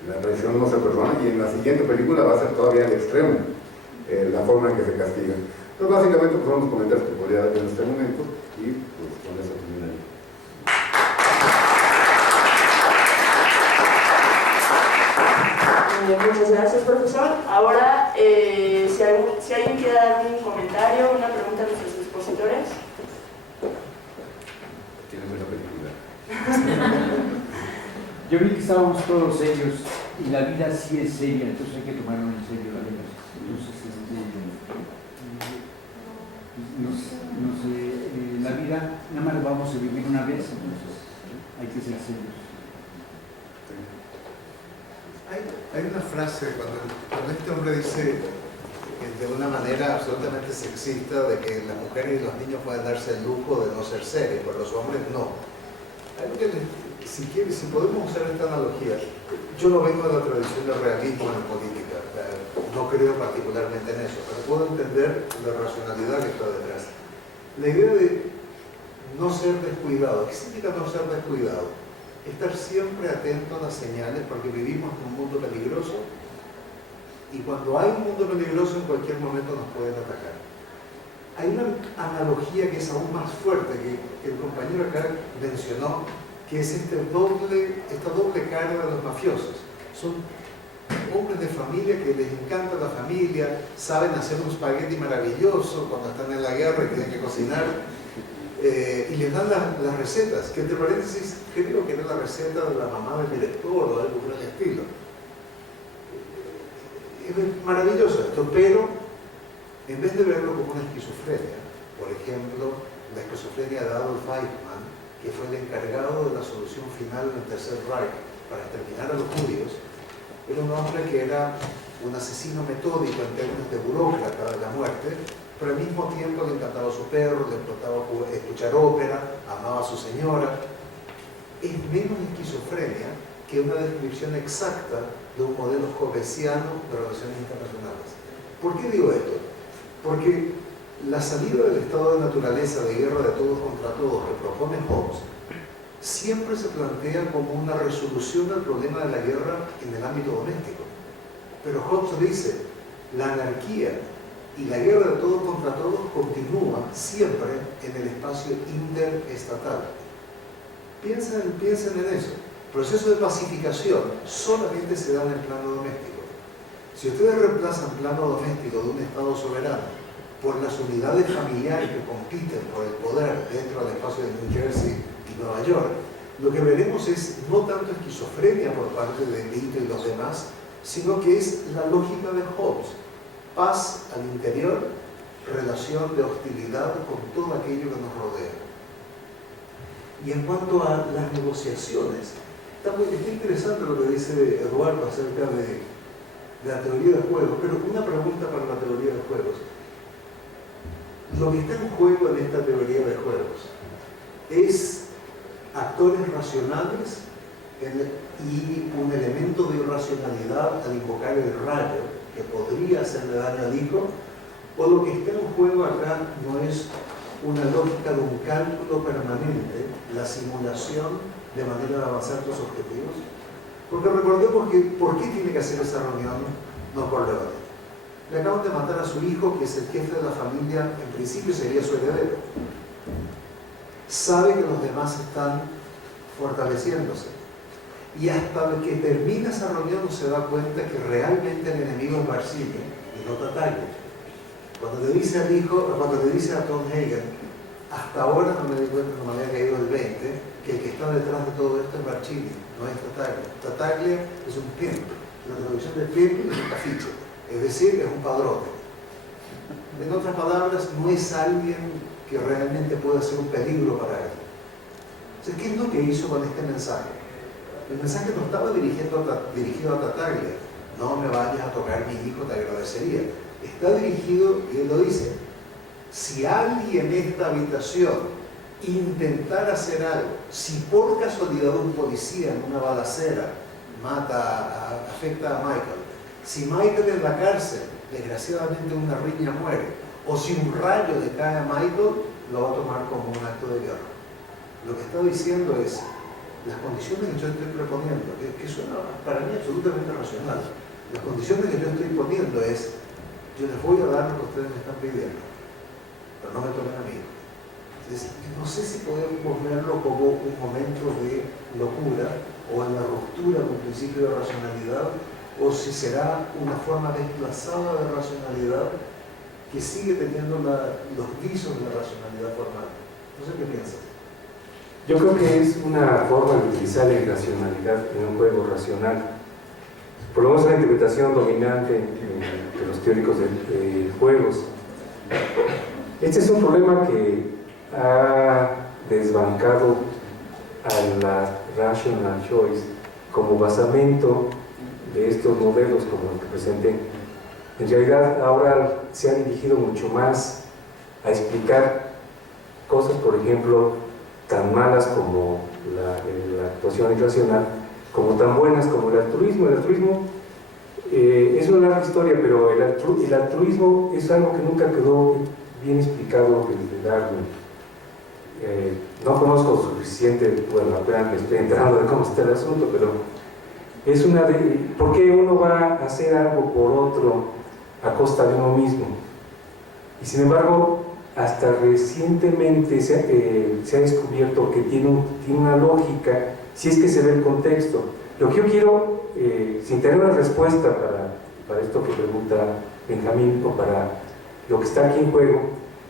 la traición no se perdona, y en la siguiente película va a ser todavía al extremo la forma en que se castiga. Entonces básicamente pues, son los comentarios que podría dar en este momento, y pues con eso terminaría. Muchas gracias, profesor. Ahora, si alguien quiere dar un comentario, una pregunta a nuestros expositores. ¿Quieren ver la película? Yo vi que estábamos todos serios y la vida sí es seria, entonces hay que tomarlo en serio la vida. Entonces, la vida nada más la vamos a vivir una vez, entonces hay que ser serios. Hay una frase cuando este hombre dice de una manera absolutamente sexista de que las mujeres y los niños pueden darse el lujo de no ser serios, pero los hombres no. Si podemos usar esta analogía, yo no vengo de la tradición del realismo en la política. no creo particularmente en eso, pero puedo entender la racionalidad que está detrás. La idea de no ser descuidado, ¿qué significa no ser descuidado? Estar siempre atento a las señales, porque vivimos en un mundo peligroso y cuando hay un mundo peligroso en cualquier momento nos pueden atacar. Hay una analogía que es aún más fuerte, que el compañero acá mencionó, que es esta doble cara de los mafiosos. Son hombres de familia que les encanta la familia, saben hacer un espagueti maravilloso cuando están en la guerra y tienen que cocinar, y les dan las recetas, que entre paréntesis creo que era la receta de la mamá del director o algo por el estilo. Es maravilloso esto, pero en vez de verlo como una esquizofrenia, por ejemplo, la esquizofrenia de Adolf Eichmann, que fue el encargado de la solución final del Tercer Reich para exterminar a los judíos, era un hombre que era un asesino metódico en términos de burócrata de la muerte, pero al mismo tiempo le encantaba su perro, le encantaba escuchar ópera, amaba a su señora. Es menos esquizofrenia que una descripción exacta de un modelo hobbesiano de relaciones internacionales. ¿Por qué digo esto? Porque la salida del estado de naturaleza de guerra de todos contra todos que propone Hobbes siempre se plantea como una resolución del problema de la guerra en el ámbito doméstico. Pero Hobbes dice, la anarquía y la guerra de todos contra todos continúa siempre en el espacio interestatal. Piensen en eso. El proceso de pacificación solamente se da en el plano doméstico. Si ustedes reemplazan plano doméstico de un Estado soberano por las unidades familiares que compiten por el poder dentro del espacio de New Jersey y Nueva York, lo que veremos es no tanto esquizofrenia por parte de Vito y los demás, sino que es la lógica de Hobbes. Paz al interior, relación de hostilidad con todo aquello que nos rodea. Y en cuanto a las negociaciones, está interesante lo que dice Eduardo acerca de la teoría de juegos, pero una pregunta para la teoría de juegos. Lo que está en juego en esta teoría de juegos es actores racionales y un elemento de irracionalidad al invocar el rayo que podría hacerle daño al hijo, o lo que está en juego acá no es una lógica de un cálculo permanente, la simulación de manera de avanzar tus objetivos. Porque recordemos que ¿por qué tiene que hacer esa reunión? No por Leone. Le acaban de matar a su hijo, que es el jefe de la familia, en principio sería su heredero. Sabe que los demás están fortaleciéndose. Y hasta que termina esa reunión no se da cuenta que realmente el enemigo es Barzini y no Tartaglia. Cuando le dice al hijo, cuando le dice a Tom Hagen, hasta ahora no me di cuenta, no me había caído el 20, que el que está detrás de todo esto es Barzini, no es Tartaglia. Tartaglia es un pimp. La traducción de pimp es un cafiche, es decir, es un padrote. En otras palabras, no es alguien que realmente pueda ser un peligro para él. Entonces, ¿qué es lo que hizo con este mensaje? El mensaje no estaba dirigido a Tartaglia. No me vayas a tocar mi hijo, te agradecería. Está dirigido, y él lo dice, si alguien en esta habitación intentara hacer algo, si por casualidad un policía en una balacera afecta a Michael, si Michael en la cárcel, desgraciadamente una riña muere, o si un rayo le cae a Michael, lo va a tomar como un acto de guerra. Lo que está diciendo es, las condiciones que yo estoy proponiendo, que suena para mí absolutamente racional, las condiciones que yo estoy poniendo es, yo les voy a dar lo que ustedes me están pidiendo, pero no me tomen a mí. Entonces, no sé si podemos verlo como un momento de locura o en la ruptura de un principio de racionalidad, o si será una forma desplazada de racionalidad que sigue teniendo los visos de la racionalidad formal. No sé qué piensas. Yo creo que es una forma de utilizar la irracionalidad en un juego racional. Por lo menos la interpretación dominante de los teóricos de juegos. Este es un problema que ha desbancado a la rational choice como basamento de estos modelos como el que presenté. En realidad ahora se ha dirigido mucho más a explicar cosas, por ejemplo, tan malas como la actuación irracional, como tan buenas como el altruismo. El altruismo Es una larga historia, pero el altruismo es algo que nunca quedó bien explicado desde Darwin. No conozco suficiente, bueno, apenas me estoy enterando de cómo está el asunto, pero es una de... ¿Por qué uno va a hacer algo por otro a costa de uno mismo? Y sin embargo, hasta recientemente se ha descubierto que tiene una lógica, si es que se ve el contexto. Lo que yo quiero, sin tener una respuesta para esto que pregunta Benjamín, o para lo que está aquí en juego,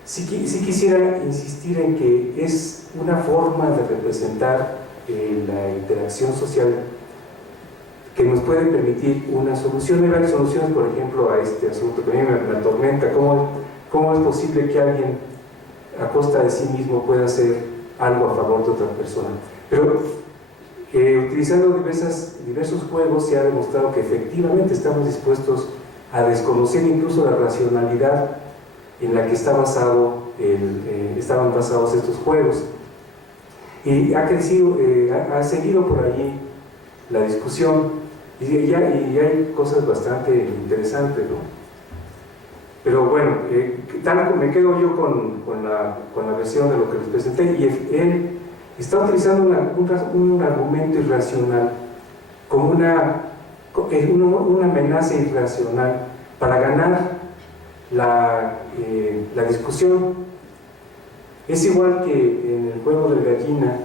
sí quisiera insistir en que es una forma de representar la interacción social que nos puede permitir una solución. Hay varias soluciones, por ejemplo, a este asunto que a mí me atormenta. ¿Cómo es posible que alguien a costa de sí mismo pueda hacer algo a favor de otra persona? Pero utilizando diversos juegos se ha demostrado que efectivamente estamos dispuestos a desconocer incluso la racionalidad en la que estaban basados estos juegos. Y ha seguido por allí la discusión, y hay cosas bastante interesantes, ¿no? Pero bueno, me quedo yo con la versión de lo que les presenté, y él está utilizando un argumento irracional como una amenaza irracional para ganar la discusión. Es igual que en el juego de la gallina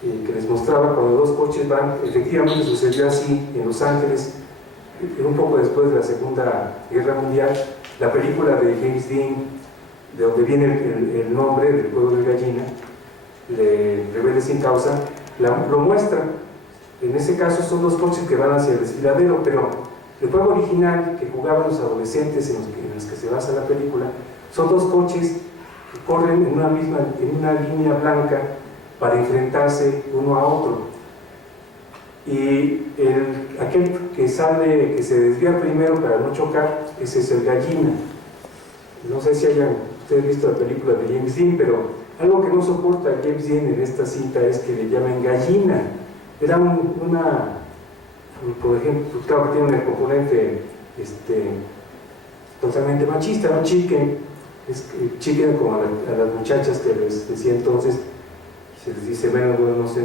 que les mostraba, cuando dos coches van, efectivamente sucedió así en Los Ángeles, un poco después de la Segunda Guerra Mundial. La película de James Dean, de donde viene el nombre del juego de la gallina, de Rebelde sin Causa, lo muestra. En ese caso son dos coches que van hacia el desfiladero, pero el juego original que jugaban los adolescentes en los que se basa la película son dos coches que corren en una línea blanca para enfrentarse uno a otro, y aquel que se desvía primero para no chocar, ese es el gallina. No sé si hayan ustedes visto la película de James Dean, pero algo que no soporta James Dean en esta cinta es que le llamen gallina. Era por ejemplo, claro que tiene un componente totalmente machista, ¿no? Chicken como a las muchachas que les decía entonces, se les dice menos, bueno, no sé.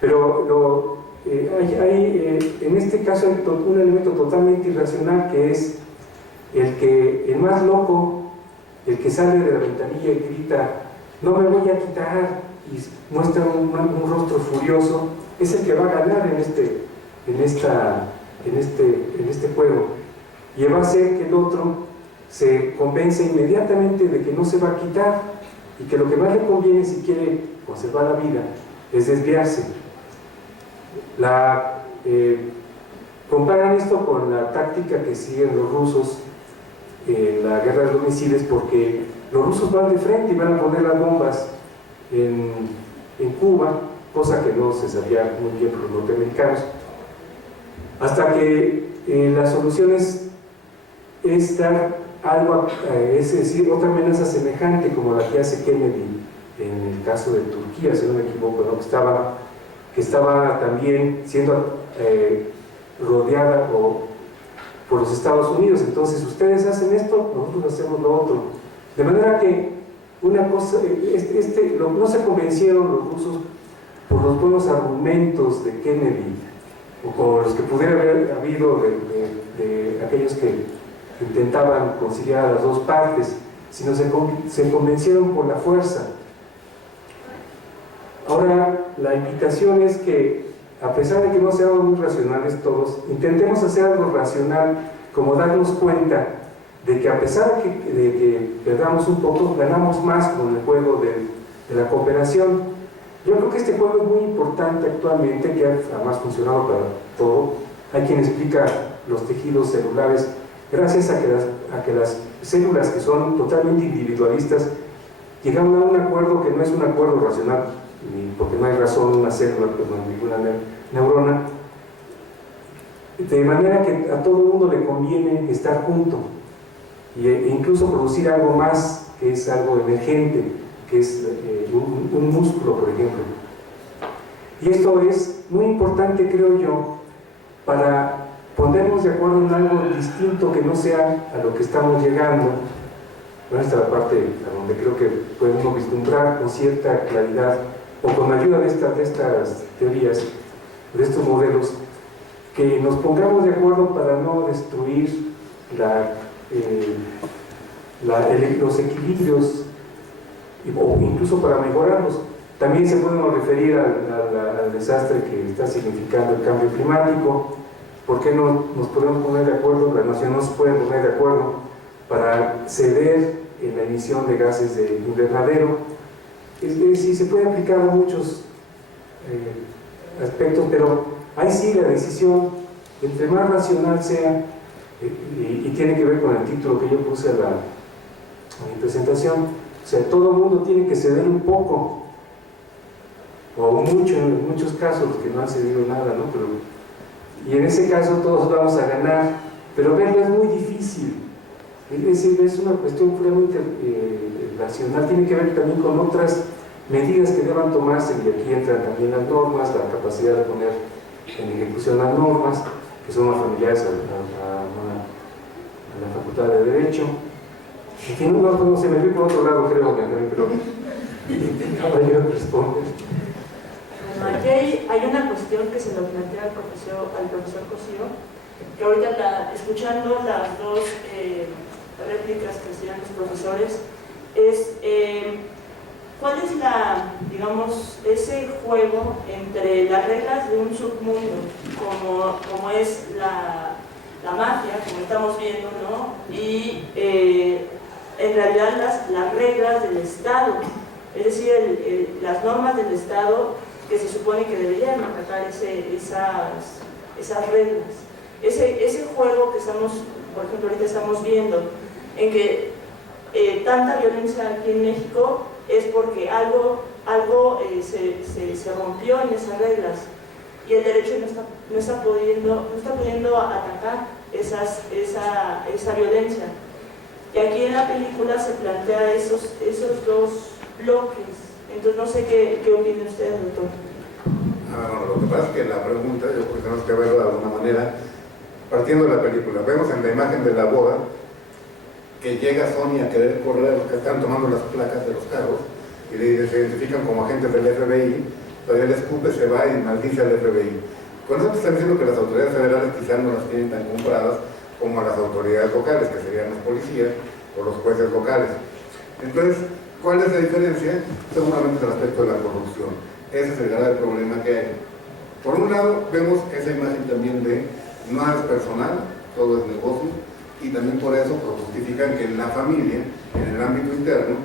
Pero hay en este caso hay un elemento totalmente irracional, que es el más loco, el que sale de la ventanilla y grita: no me voy a quitar, y muestra un rostro furioso, es el que va a ganar en este juego, y va a hacer que el otro se convence inmediatamente de que no se va a quitar, y que lo que más le conviene, si quiere conservar la vida, es desviarse. Comparan esto con la táctica que siguen los rusos en la guerra de los misiles, porque los rusos van de frente y van a poner las bombas en Cuba, cosa que no se sabía muy bien por los norteamericanos, hasta que la solución es dar algo, es decir, otra amenaza semejante como la que hace Kennedy en el caso de Turquía, si no me equivoco, ¿no? que estaba también siendo rodeada por los Estados Unidos. Entonces, ustedes hacen esto, nosotros hacemos lo otro. De manera que una cosa, no se convencieron los rusos por los buenos argumentos de Kennedy, o por los que pudiera haber habido de aquellos que intentaban conciliar a las dos partes, sino se convencieron por la fuerza. Ahora, la invitación es que, a pesar de que no seamos muy racionales todos, intentemos hacer algo racional, como darnos cuenta de que a pesar de que perdamos un poco, ganamos más con el juego de la cooperación. Yo creo que este juego es muy importante actualmente, que además ha funcionado para todo. Hay quien explica los tejidos celulares gracias a que las células, que son totalmente individualistas, llegaron a un acuerdo que no es un acuerdo racional, porque no hay razón en una célula, pues no hay ninguna neurona, de manera que a todo el mundo le conviene estar junto, e incluso producir algo más, que es algo emergente, que es un músculo, por ejemplo. Y esto es muy importante, creo yo, para ponernos de acuerdo en algo distinto que no sea a lo que estamos llegando. Bueno, esta es la parte a donde creo que podemos vislumbrar con cierta claridad, o con ayuda de estas teorías, de estos modelos, que nos pongamos de acuerdo para no destruir los equilibrios, o incluso para mejorarlos. También se puede referir al desastre que está significando el cambio climático. ¿Por qué no nos podemos poner de acuerdo? Las naciones no se pueden poner de acuerdo para ceder en la emisión de gases de invernadero. Es decir, se puede aplicar a muchos aspectos, pero ahí sí la decisión, entre más racional sea, y tiene que ver con el título que yo puse a mi presentación, o sea, todo el mundo tiene que ceder un poco, o mucho, en muchos casos que no han cedido nada, ¿no? Y en ese caso todos vamos a ganar, pero verlo es muy difícil. Es decir, es una cuestión puramente racional, tiene que ver también con otras medidas que deban tomarse, y aquí entran también las normas, la capacidad de poner en ejecución las normas, que son más familiares a la Facultad de Derecho. En fin, no se me ve por otro lado, creo, pero ahora yo respondo. Bueno, aquí hay una cuestión que se lo plantea al profesor Cosío, que ahorita escuchando las dos réplicas que hacían los profesores, es cuál es digamos, ese juego entre las reglas de un submundo, como es la mafia, como estamos viendo, ¿no? Y en realidad las reglas del Estado, es decir, las normas del Estado que se supone que deberían acatar esas reglas. Ese juego que estamos, por ejemplo, ahorita estamos viendo, en que tanta violencia aquí en México es porque algo se rompió en esas reglas y el derecho no está pudiendo atacar esa violencia. Y aquí en la película se plantea esos dos bloques. Entonces no sé qué opina usted, doctor. Bueno, lo que pasa es que la pregunta, yo creo que tenemos que verlo de alguna manera, partiendo de la película. Vemos en la imagen de la boda que llega Sony a querer correr a los que están tomando las placas de los carros y se identifican como agentes del FBI, todavía le escupe, se va y maldice al FBI. Con eso te están diciendo que las autoridades federales quizás no las tienen tan compradas como a las autoridades locales, que serían los policías o los jueces locales. Entonces, ¿cuál es la diferencia? Seguramente es el aspecto de la corrupción. Ese es el grave problema que hay. Por un lado, vemos esa imagen también de no es personal, todo es negocio, y también por eso justifican que en la familia, en el ámbito interno,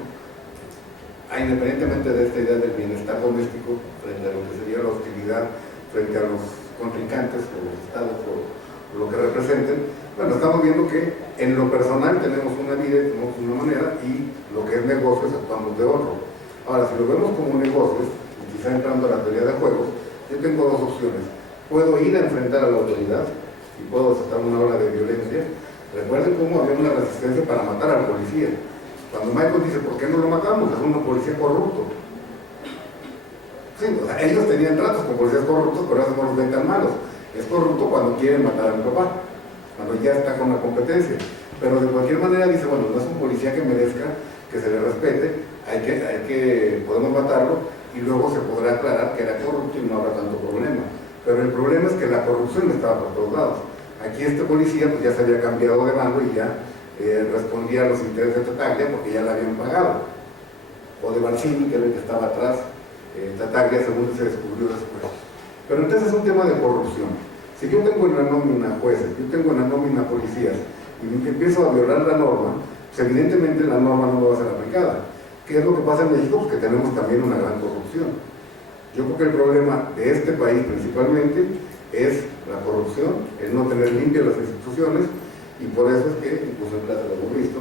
independientemente de esta idea del bienestar doméstico, frente a lo que sería la hostilidad, frente a los contrincantes o los estados o lo que representen, bueno, estamos viendo que en lo personal tenemos una vida, tenemos una manera, y lo que es negocios actuamos de otro. Ahora, si lo vemos como negocios, y quizá entrando a la teoría de juegos, yo tengo dos opciones. Puedo ir a enfrentar a la autoridad y puedo desatar una ola de violencia. Recuerden cómo había una resistencia para matar al policía. Cuando Michael dice, ¿por qué no lo matamos? Es un policía corrupto. Sí, o sea, ellos tenían tratos con policías corruptos, pero eso no los ven tan malos. Es corrupto cuando quieren matar a mi papá, cuando ya está con la competencia. Pero de cualquier manera dice, bueno, no es un policía que merezca que se le respete, podemos matarlo y luego se podrá aclarar que era corrupto y no habrá tanto problema. Pero el problema es que la corrupción estaba por todos lados. Aquí este policía pues ya se había cambiado de bando y ya respondía a los intereses de Tattaglia porque ya la habían pagado. O de Barcini, que era el que estaba atrás, Tattaglia, según se descubrió después. Pero entonces es un tema de corrupción. Si yo tengo en la nómina jueces, yo tengo en la nómina policías y empiezo a violar la norma, pues evidentemente la norma no va a ser aplicada. ¿Qué es lo que pasa en México? Pues que tenemos también una gran corrupción. Yo creo que el problema de este país principalmente es la corrupción, el no tener limpias las instituciones, y por eso es que, incluso en Plaza lo hemos visto,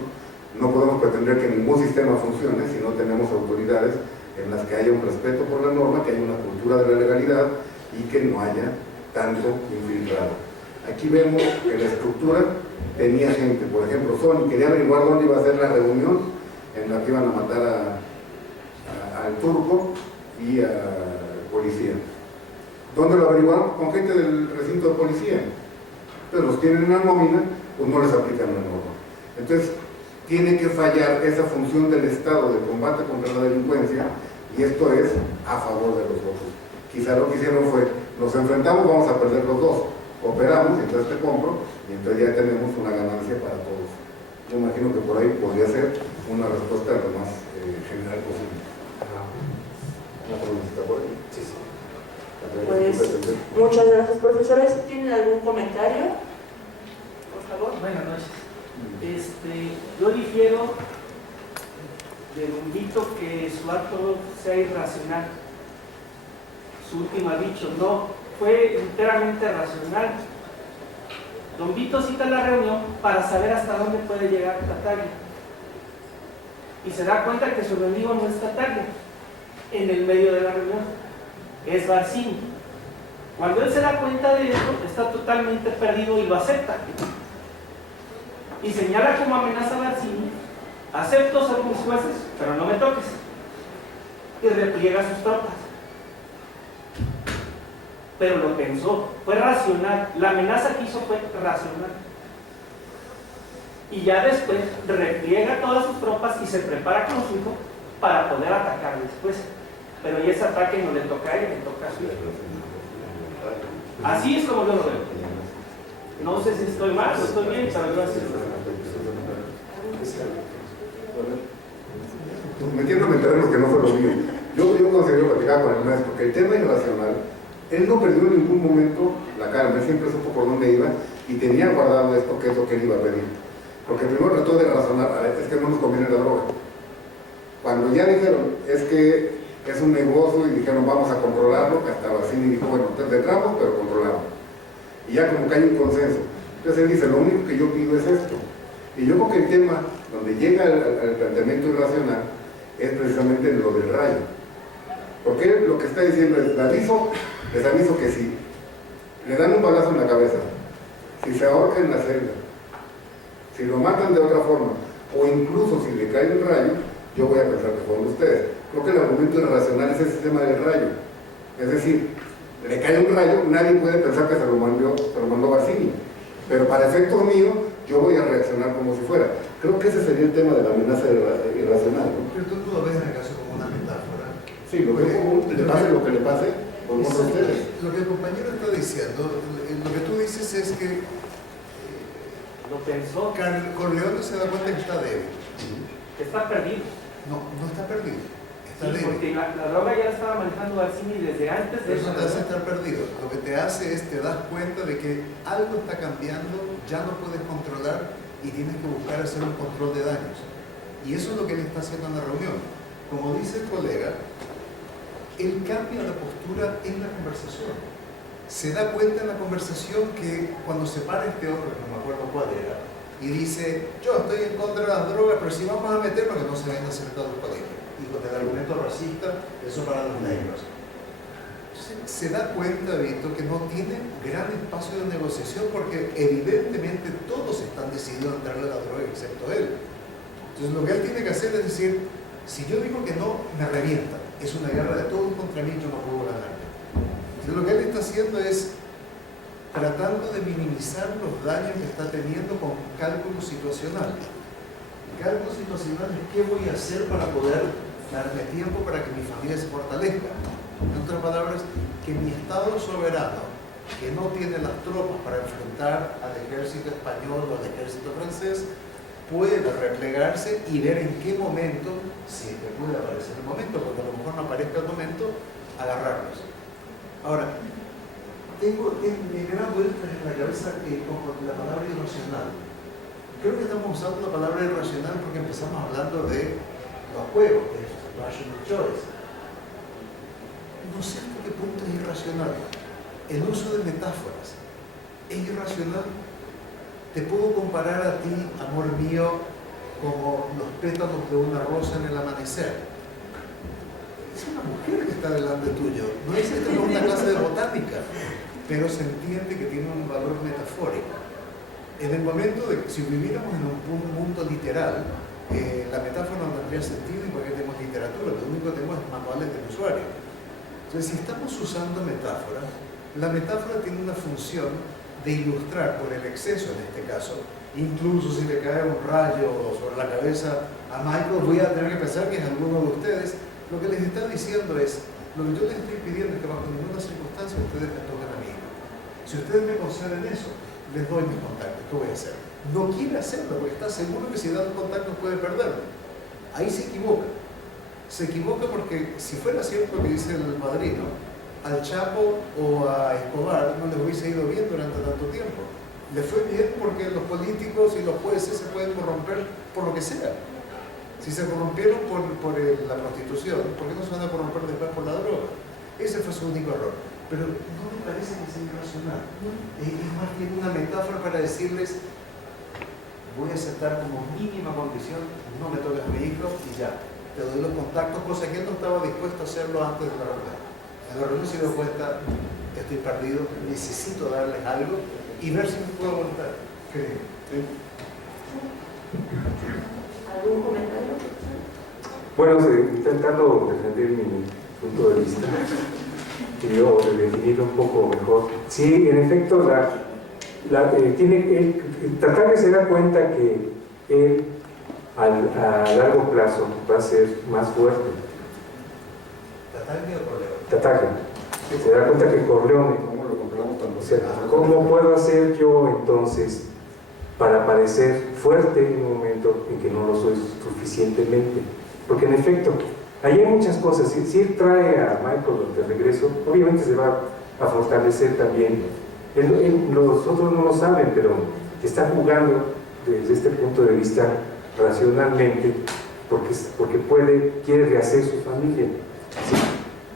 no podemos pretender que ningún sistema funcione si no tenemos autoridades en las que haya un respeto por la norma, que haya una cultura de la legalidad y que no haya tanto infiltrado. Aquí vemos que la estructura tenía gente, por ejemplo, Sony quería averiguar dónde iba a ser la reunión en la que iban a matar al turco y al policía. ¿Dónde lo averiguaron? Con gente del recinto de policía. Pero los tienen en la nómina, pues no les aplican la norma. Entonces, tiene que fallar esa función del Estado de combate contra la delincuencia, y esto es a favor de los otros. Quizá lo que hicieron fue, nos enfrentamos, vamos a perder los dos, operamos, entonces te compro, y entonces ya tenemos una ganancia para todos. Yo imagino que por ahí podría ser una respuesta lo más general posible. ¿Una pregunta por ahí? Sí, sí. Pues, muchas gracias, profesores. ¿Tienen algún comentario? Por favor. Buenas noches. Yo difiero del Humbito que su acto sea irracional. Su último dicho, no, fue enteramente racional. Don Vito cita la reunión para saber hasta dónde puede llegar Tartaglia. Y se da cuenta que su enemigo no es Tartaglia en el medio de la reunión, es Barcini. Cuando él se da cuenta de esto, está totalmente perdido y lo acepta. Y señala como amenaza a Barcini: acepto ser mis jueces, pero no me toques. Y repliega sus tropas. Pero lo pensó, fue racional. La amenaza que hizo fue racional. Y ya después repliega todas sus tropas y se prepara con su hijo para poder atacar después. Pero ya ese ataque no le toca a él, le toca a su hijo. Así es como yo lo veo. No sé si estoy mal o estoy bien, pero yo así lo veo. Metiéndome en terrenos que no fue lo mío. Yo considero platicar con el maestro que el tema irracional, él no perdió en ningún momento la calma, él siempre supo por dónde iba y tenía guardado esto, que es lo que él iba a pedir. Porque primero trató de razonar, a ver, es que no nos conviene la droga. Cuando ya dijeron, es que es un negocio y dijeron, vamos a controlarlo, que hasta Barcini dijo, bueno, entonces entramos, pero controlamos. Y ya como que hay un consenso. Entonces él dice, lo único que yo pido es esto. Y yo creo que el tema donde llega al planteamiento irracional es precisamente lo del rayo. Porque lo que está diciendo es, les aviso que si le dan un balazo en la cabeza, si se ahorca en la celda, si lo matan de otra forma, o incluso si le cae un rayo, yo voy a pensar que fueron ustedes. Creo que el argumento irracional es el sistema del rayo. Es decir, le cae un rayo, nadie puede pensar que se lo mandó Barcini. Pero para efectos míos, yo voy a reaccionar como si fuera. Creo que ese sería el tema de la amenaza irracional, ¿no? Pero tú lo ves en el caso como una metáfora. Sí, lo veo como le pase lo que le pase, con ustedes. Lo que el compañero está diciendo, lo que tú dices es que Lo pensó, Corleone se da cuenta que está débil. que está perdido. No, no está perdido, está Sí, débil. porque la droga ya la estaba manejando Barcini desde antes de Pero eso eso. te hace estar perdido. Lo que te hace es, te das cuenta de que algo está cambiando, ya no puedes controlar y tienes que buscar hacer un control de daños. Y eso es lo que él está haciendo en la reunión. Como dice el colega, él cambia la postura en la conversación. Se da cuenta en la conversación que cuando se para este otro, no me acuerdo cuál era, y dice, yo estoy en contra de las drogas, pero si vamos a meternos que no se vayan a acercar a los colegios. Y con el argumento racista, eso para los negros. Se da cuenta, Víctor, que no tiene gran espacio de negociación porque evidentemente todos están decididos a entrarle a la droga excepto él. Entonces lo que él tiene que hacer es decir, si yo digo que no, me revienta. Es una guerra de todos contra mí, yo no puedo ganar. Entonces lo que él está haciendo es tratando de minimizar los daños que está teniendo con cálculo situacional. El cálculo situacional es qué voy a hacer para poder darme tiempo para que mi familia se fortalezca. En otras palabras, que mi Estado soberano, que no tiene las tropas para enfrentar al ejército español o al ejército francés, pueda replegarse y ver en qué momento, si es que puede aparecer el momento, porque a lo mejor no aparezca el momento, agarrarlos. Ahora, me gran vuelta en la cabeza con la palabra irracional. Creo que estamos usando la palabra irracional porque empezamos hablando de los juegos, de rational choice. No sé hasta qué punto es irracional. El uso de metáforas es irracional. Te puedo comparar a ti, amor mío, como los pétalos de una rosa en el amanecer. Es una mujer que está delante tuyo. No es esto como una clase de botánica, pero se entiende que tiene un valor metafórico. En el momento de si viviéramos en un mundo literal, la metáfora no tendría sentido y porque tenemos literatura, lo único que tenemos es manuales del usuario. Entonces, si estamos usando metáforas, la metáfora tiene una función de ilustrar por el exceso en este caso. Incluso si le cae un rayo sobre la cabeza a Michael, voy a tener que pensar que es alguno de ustedes. Lo que les está diciendo es, lo que yo les estoy pidiendo es que bajo ninguna circunstancia ustedes me toquen a mí. Si ustedes me conceden eso, les doy mis contactos. ¿Qué voy a hacer? No quiere hacerlo porque está seguro que si da los contactos puede perderlo. Ahí se equivoca. Se equivoca porque si fuera cierto lo que dice el padrino, al Chapo o a Escobar no les hubiese ido bien durante tanto tiempo. Les fue bien porque los políticos y los jueces se pueden corromper por lo que sea. Si se corrompieron por la prostitución, ¿por qué no se van a corromper después por la droga? Ese fue su único error. Pero no me parece que sea irracional. Es más bien una metáfora para decirles, voy a aceptar como mínima condición, no me toques a mi hijo y ya. Te doy los contactos, cosa que él no estaba dispuesto a hacerlo antes de la reunión. En la reunión se dio cuenta, estoy perdido, necesito darles algo y ver si me puedo aguantar. ¿Sí? ¿Algún comentario? Bueno, intentando defender mi punto de vista o de definirlo un poco mejor. Sí, en efecto, tratar de se da cuenta que él a largo plazo va a ser más fuerte. ¿Tataglia o Corleone? Tataglia. Se da cuenta que Corleone, ¿Cómo lo compramos tan o sea, ¿cómo puedo hacer yo entonces para parecer fuerte en un momento en que no lo soy suficientemente? Porque en efecto, ahí hay muchas cosas. Si él trae a Michael de regreso, obviamente se va a fortalecer también. Los otros no lo saben, pero está jugando desde este punto de vista racionalmente, porque quiere rehacer su familia. ¿Sí?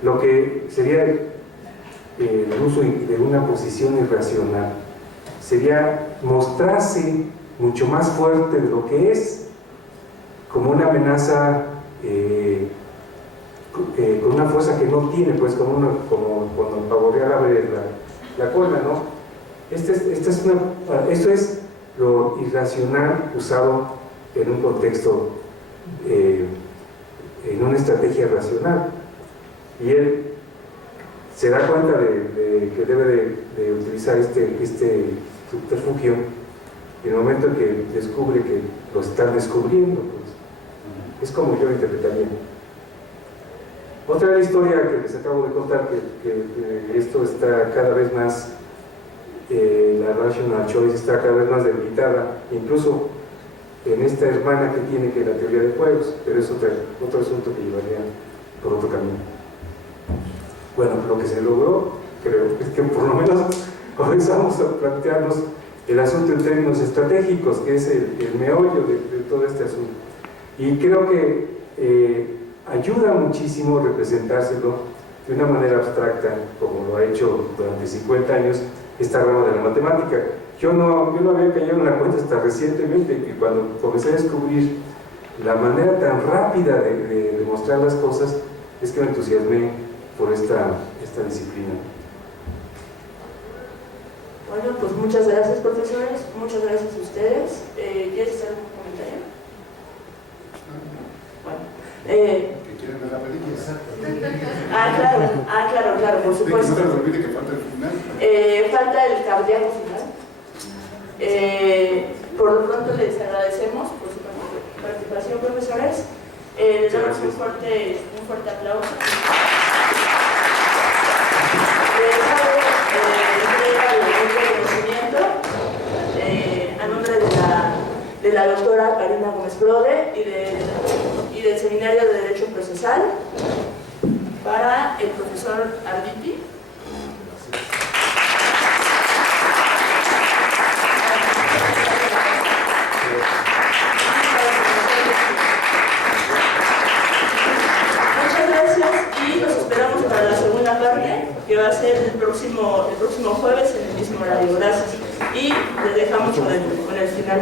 Lo que sería el uso de una posición irracional sería mostrarse mucho más fuerte de lo que es, como una amenaza con una fuerza que no tiene, pues como cuando el pavo real abre la cola, ¿no? Esto es lo irracional usado en un contexto, en una estrategia racional. Y él se da cuenta de que debe de utilizar este subterfugio en el momento en que descubre que lo están descubriendo. Pues. Es como yo lo interpretaría. Otra historia que les acabo de contar, que esto está cada vez más, la rational choice está cada vez más debilitada, incluso en esta hermana que tiene que la teoría de juegos, pero es otro asunto que llevaría por otro camino. Bueno, lo que se logró, creo, es que por lo menos comenzamos a plantearnos el asunto en términos estratégicos, que es el meollo de todo este asunto. Y creo que ayuda muchísimo representárselo de una manera abstracta, como lo ha hecho durante 50 años esta rama de la matemática. Yo no había caído en la cuenta hasta recientemente, que cuando comencé a descubrir la manera tan rápida de demostrar las cosas, es que me entusiasmé por esta disciplina. Bueno, pues muchas gracias, profesores, muchas gracias a ustedes. ¿Quieres hacer algún comentario? Bueno, ¿Que quieren ver la película? claro, por supuesto. No se les olvide que falta el final. Falta el cardíaco final. Por lo pronto les agradecemos por su participación, profesores. Les damos un fuerte aplauso. A nombre de la doctora Karina Gómez Brode y del Seminario de Derecho Procesal, para el profesor Arditi. Muchas gracias y los esperamos para la segunda parte, que va a ser el próximo jueves en el mismo horario. Gracias. Y les dejamos con el final.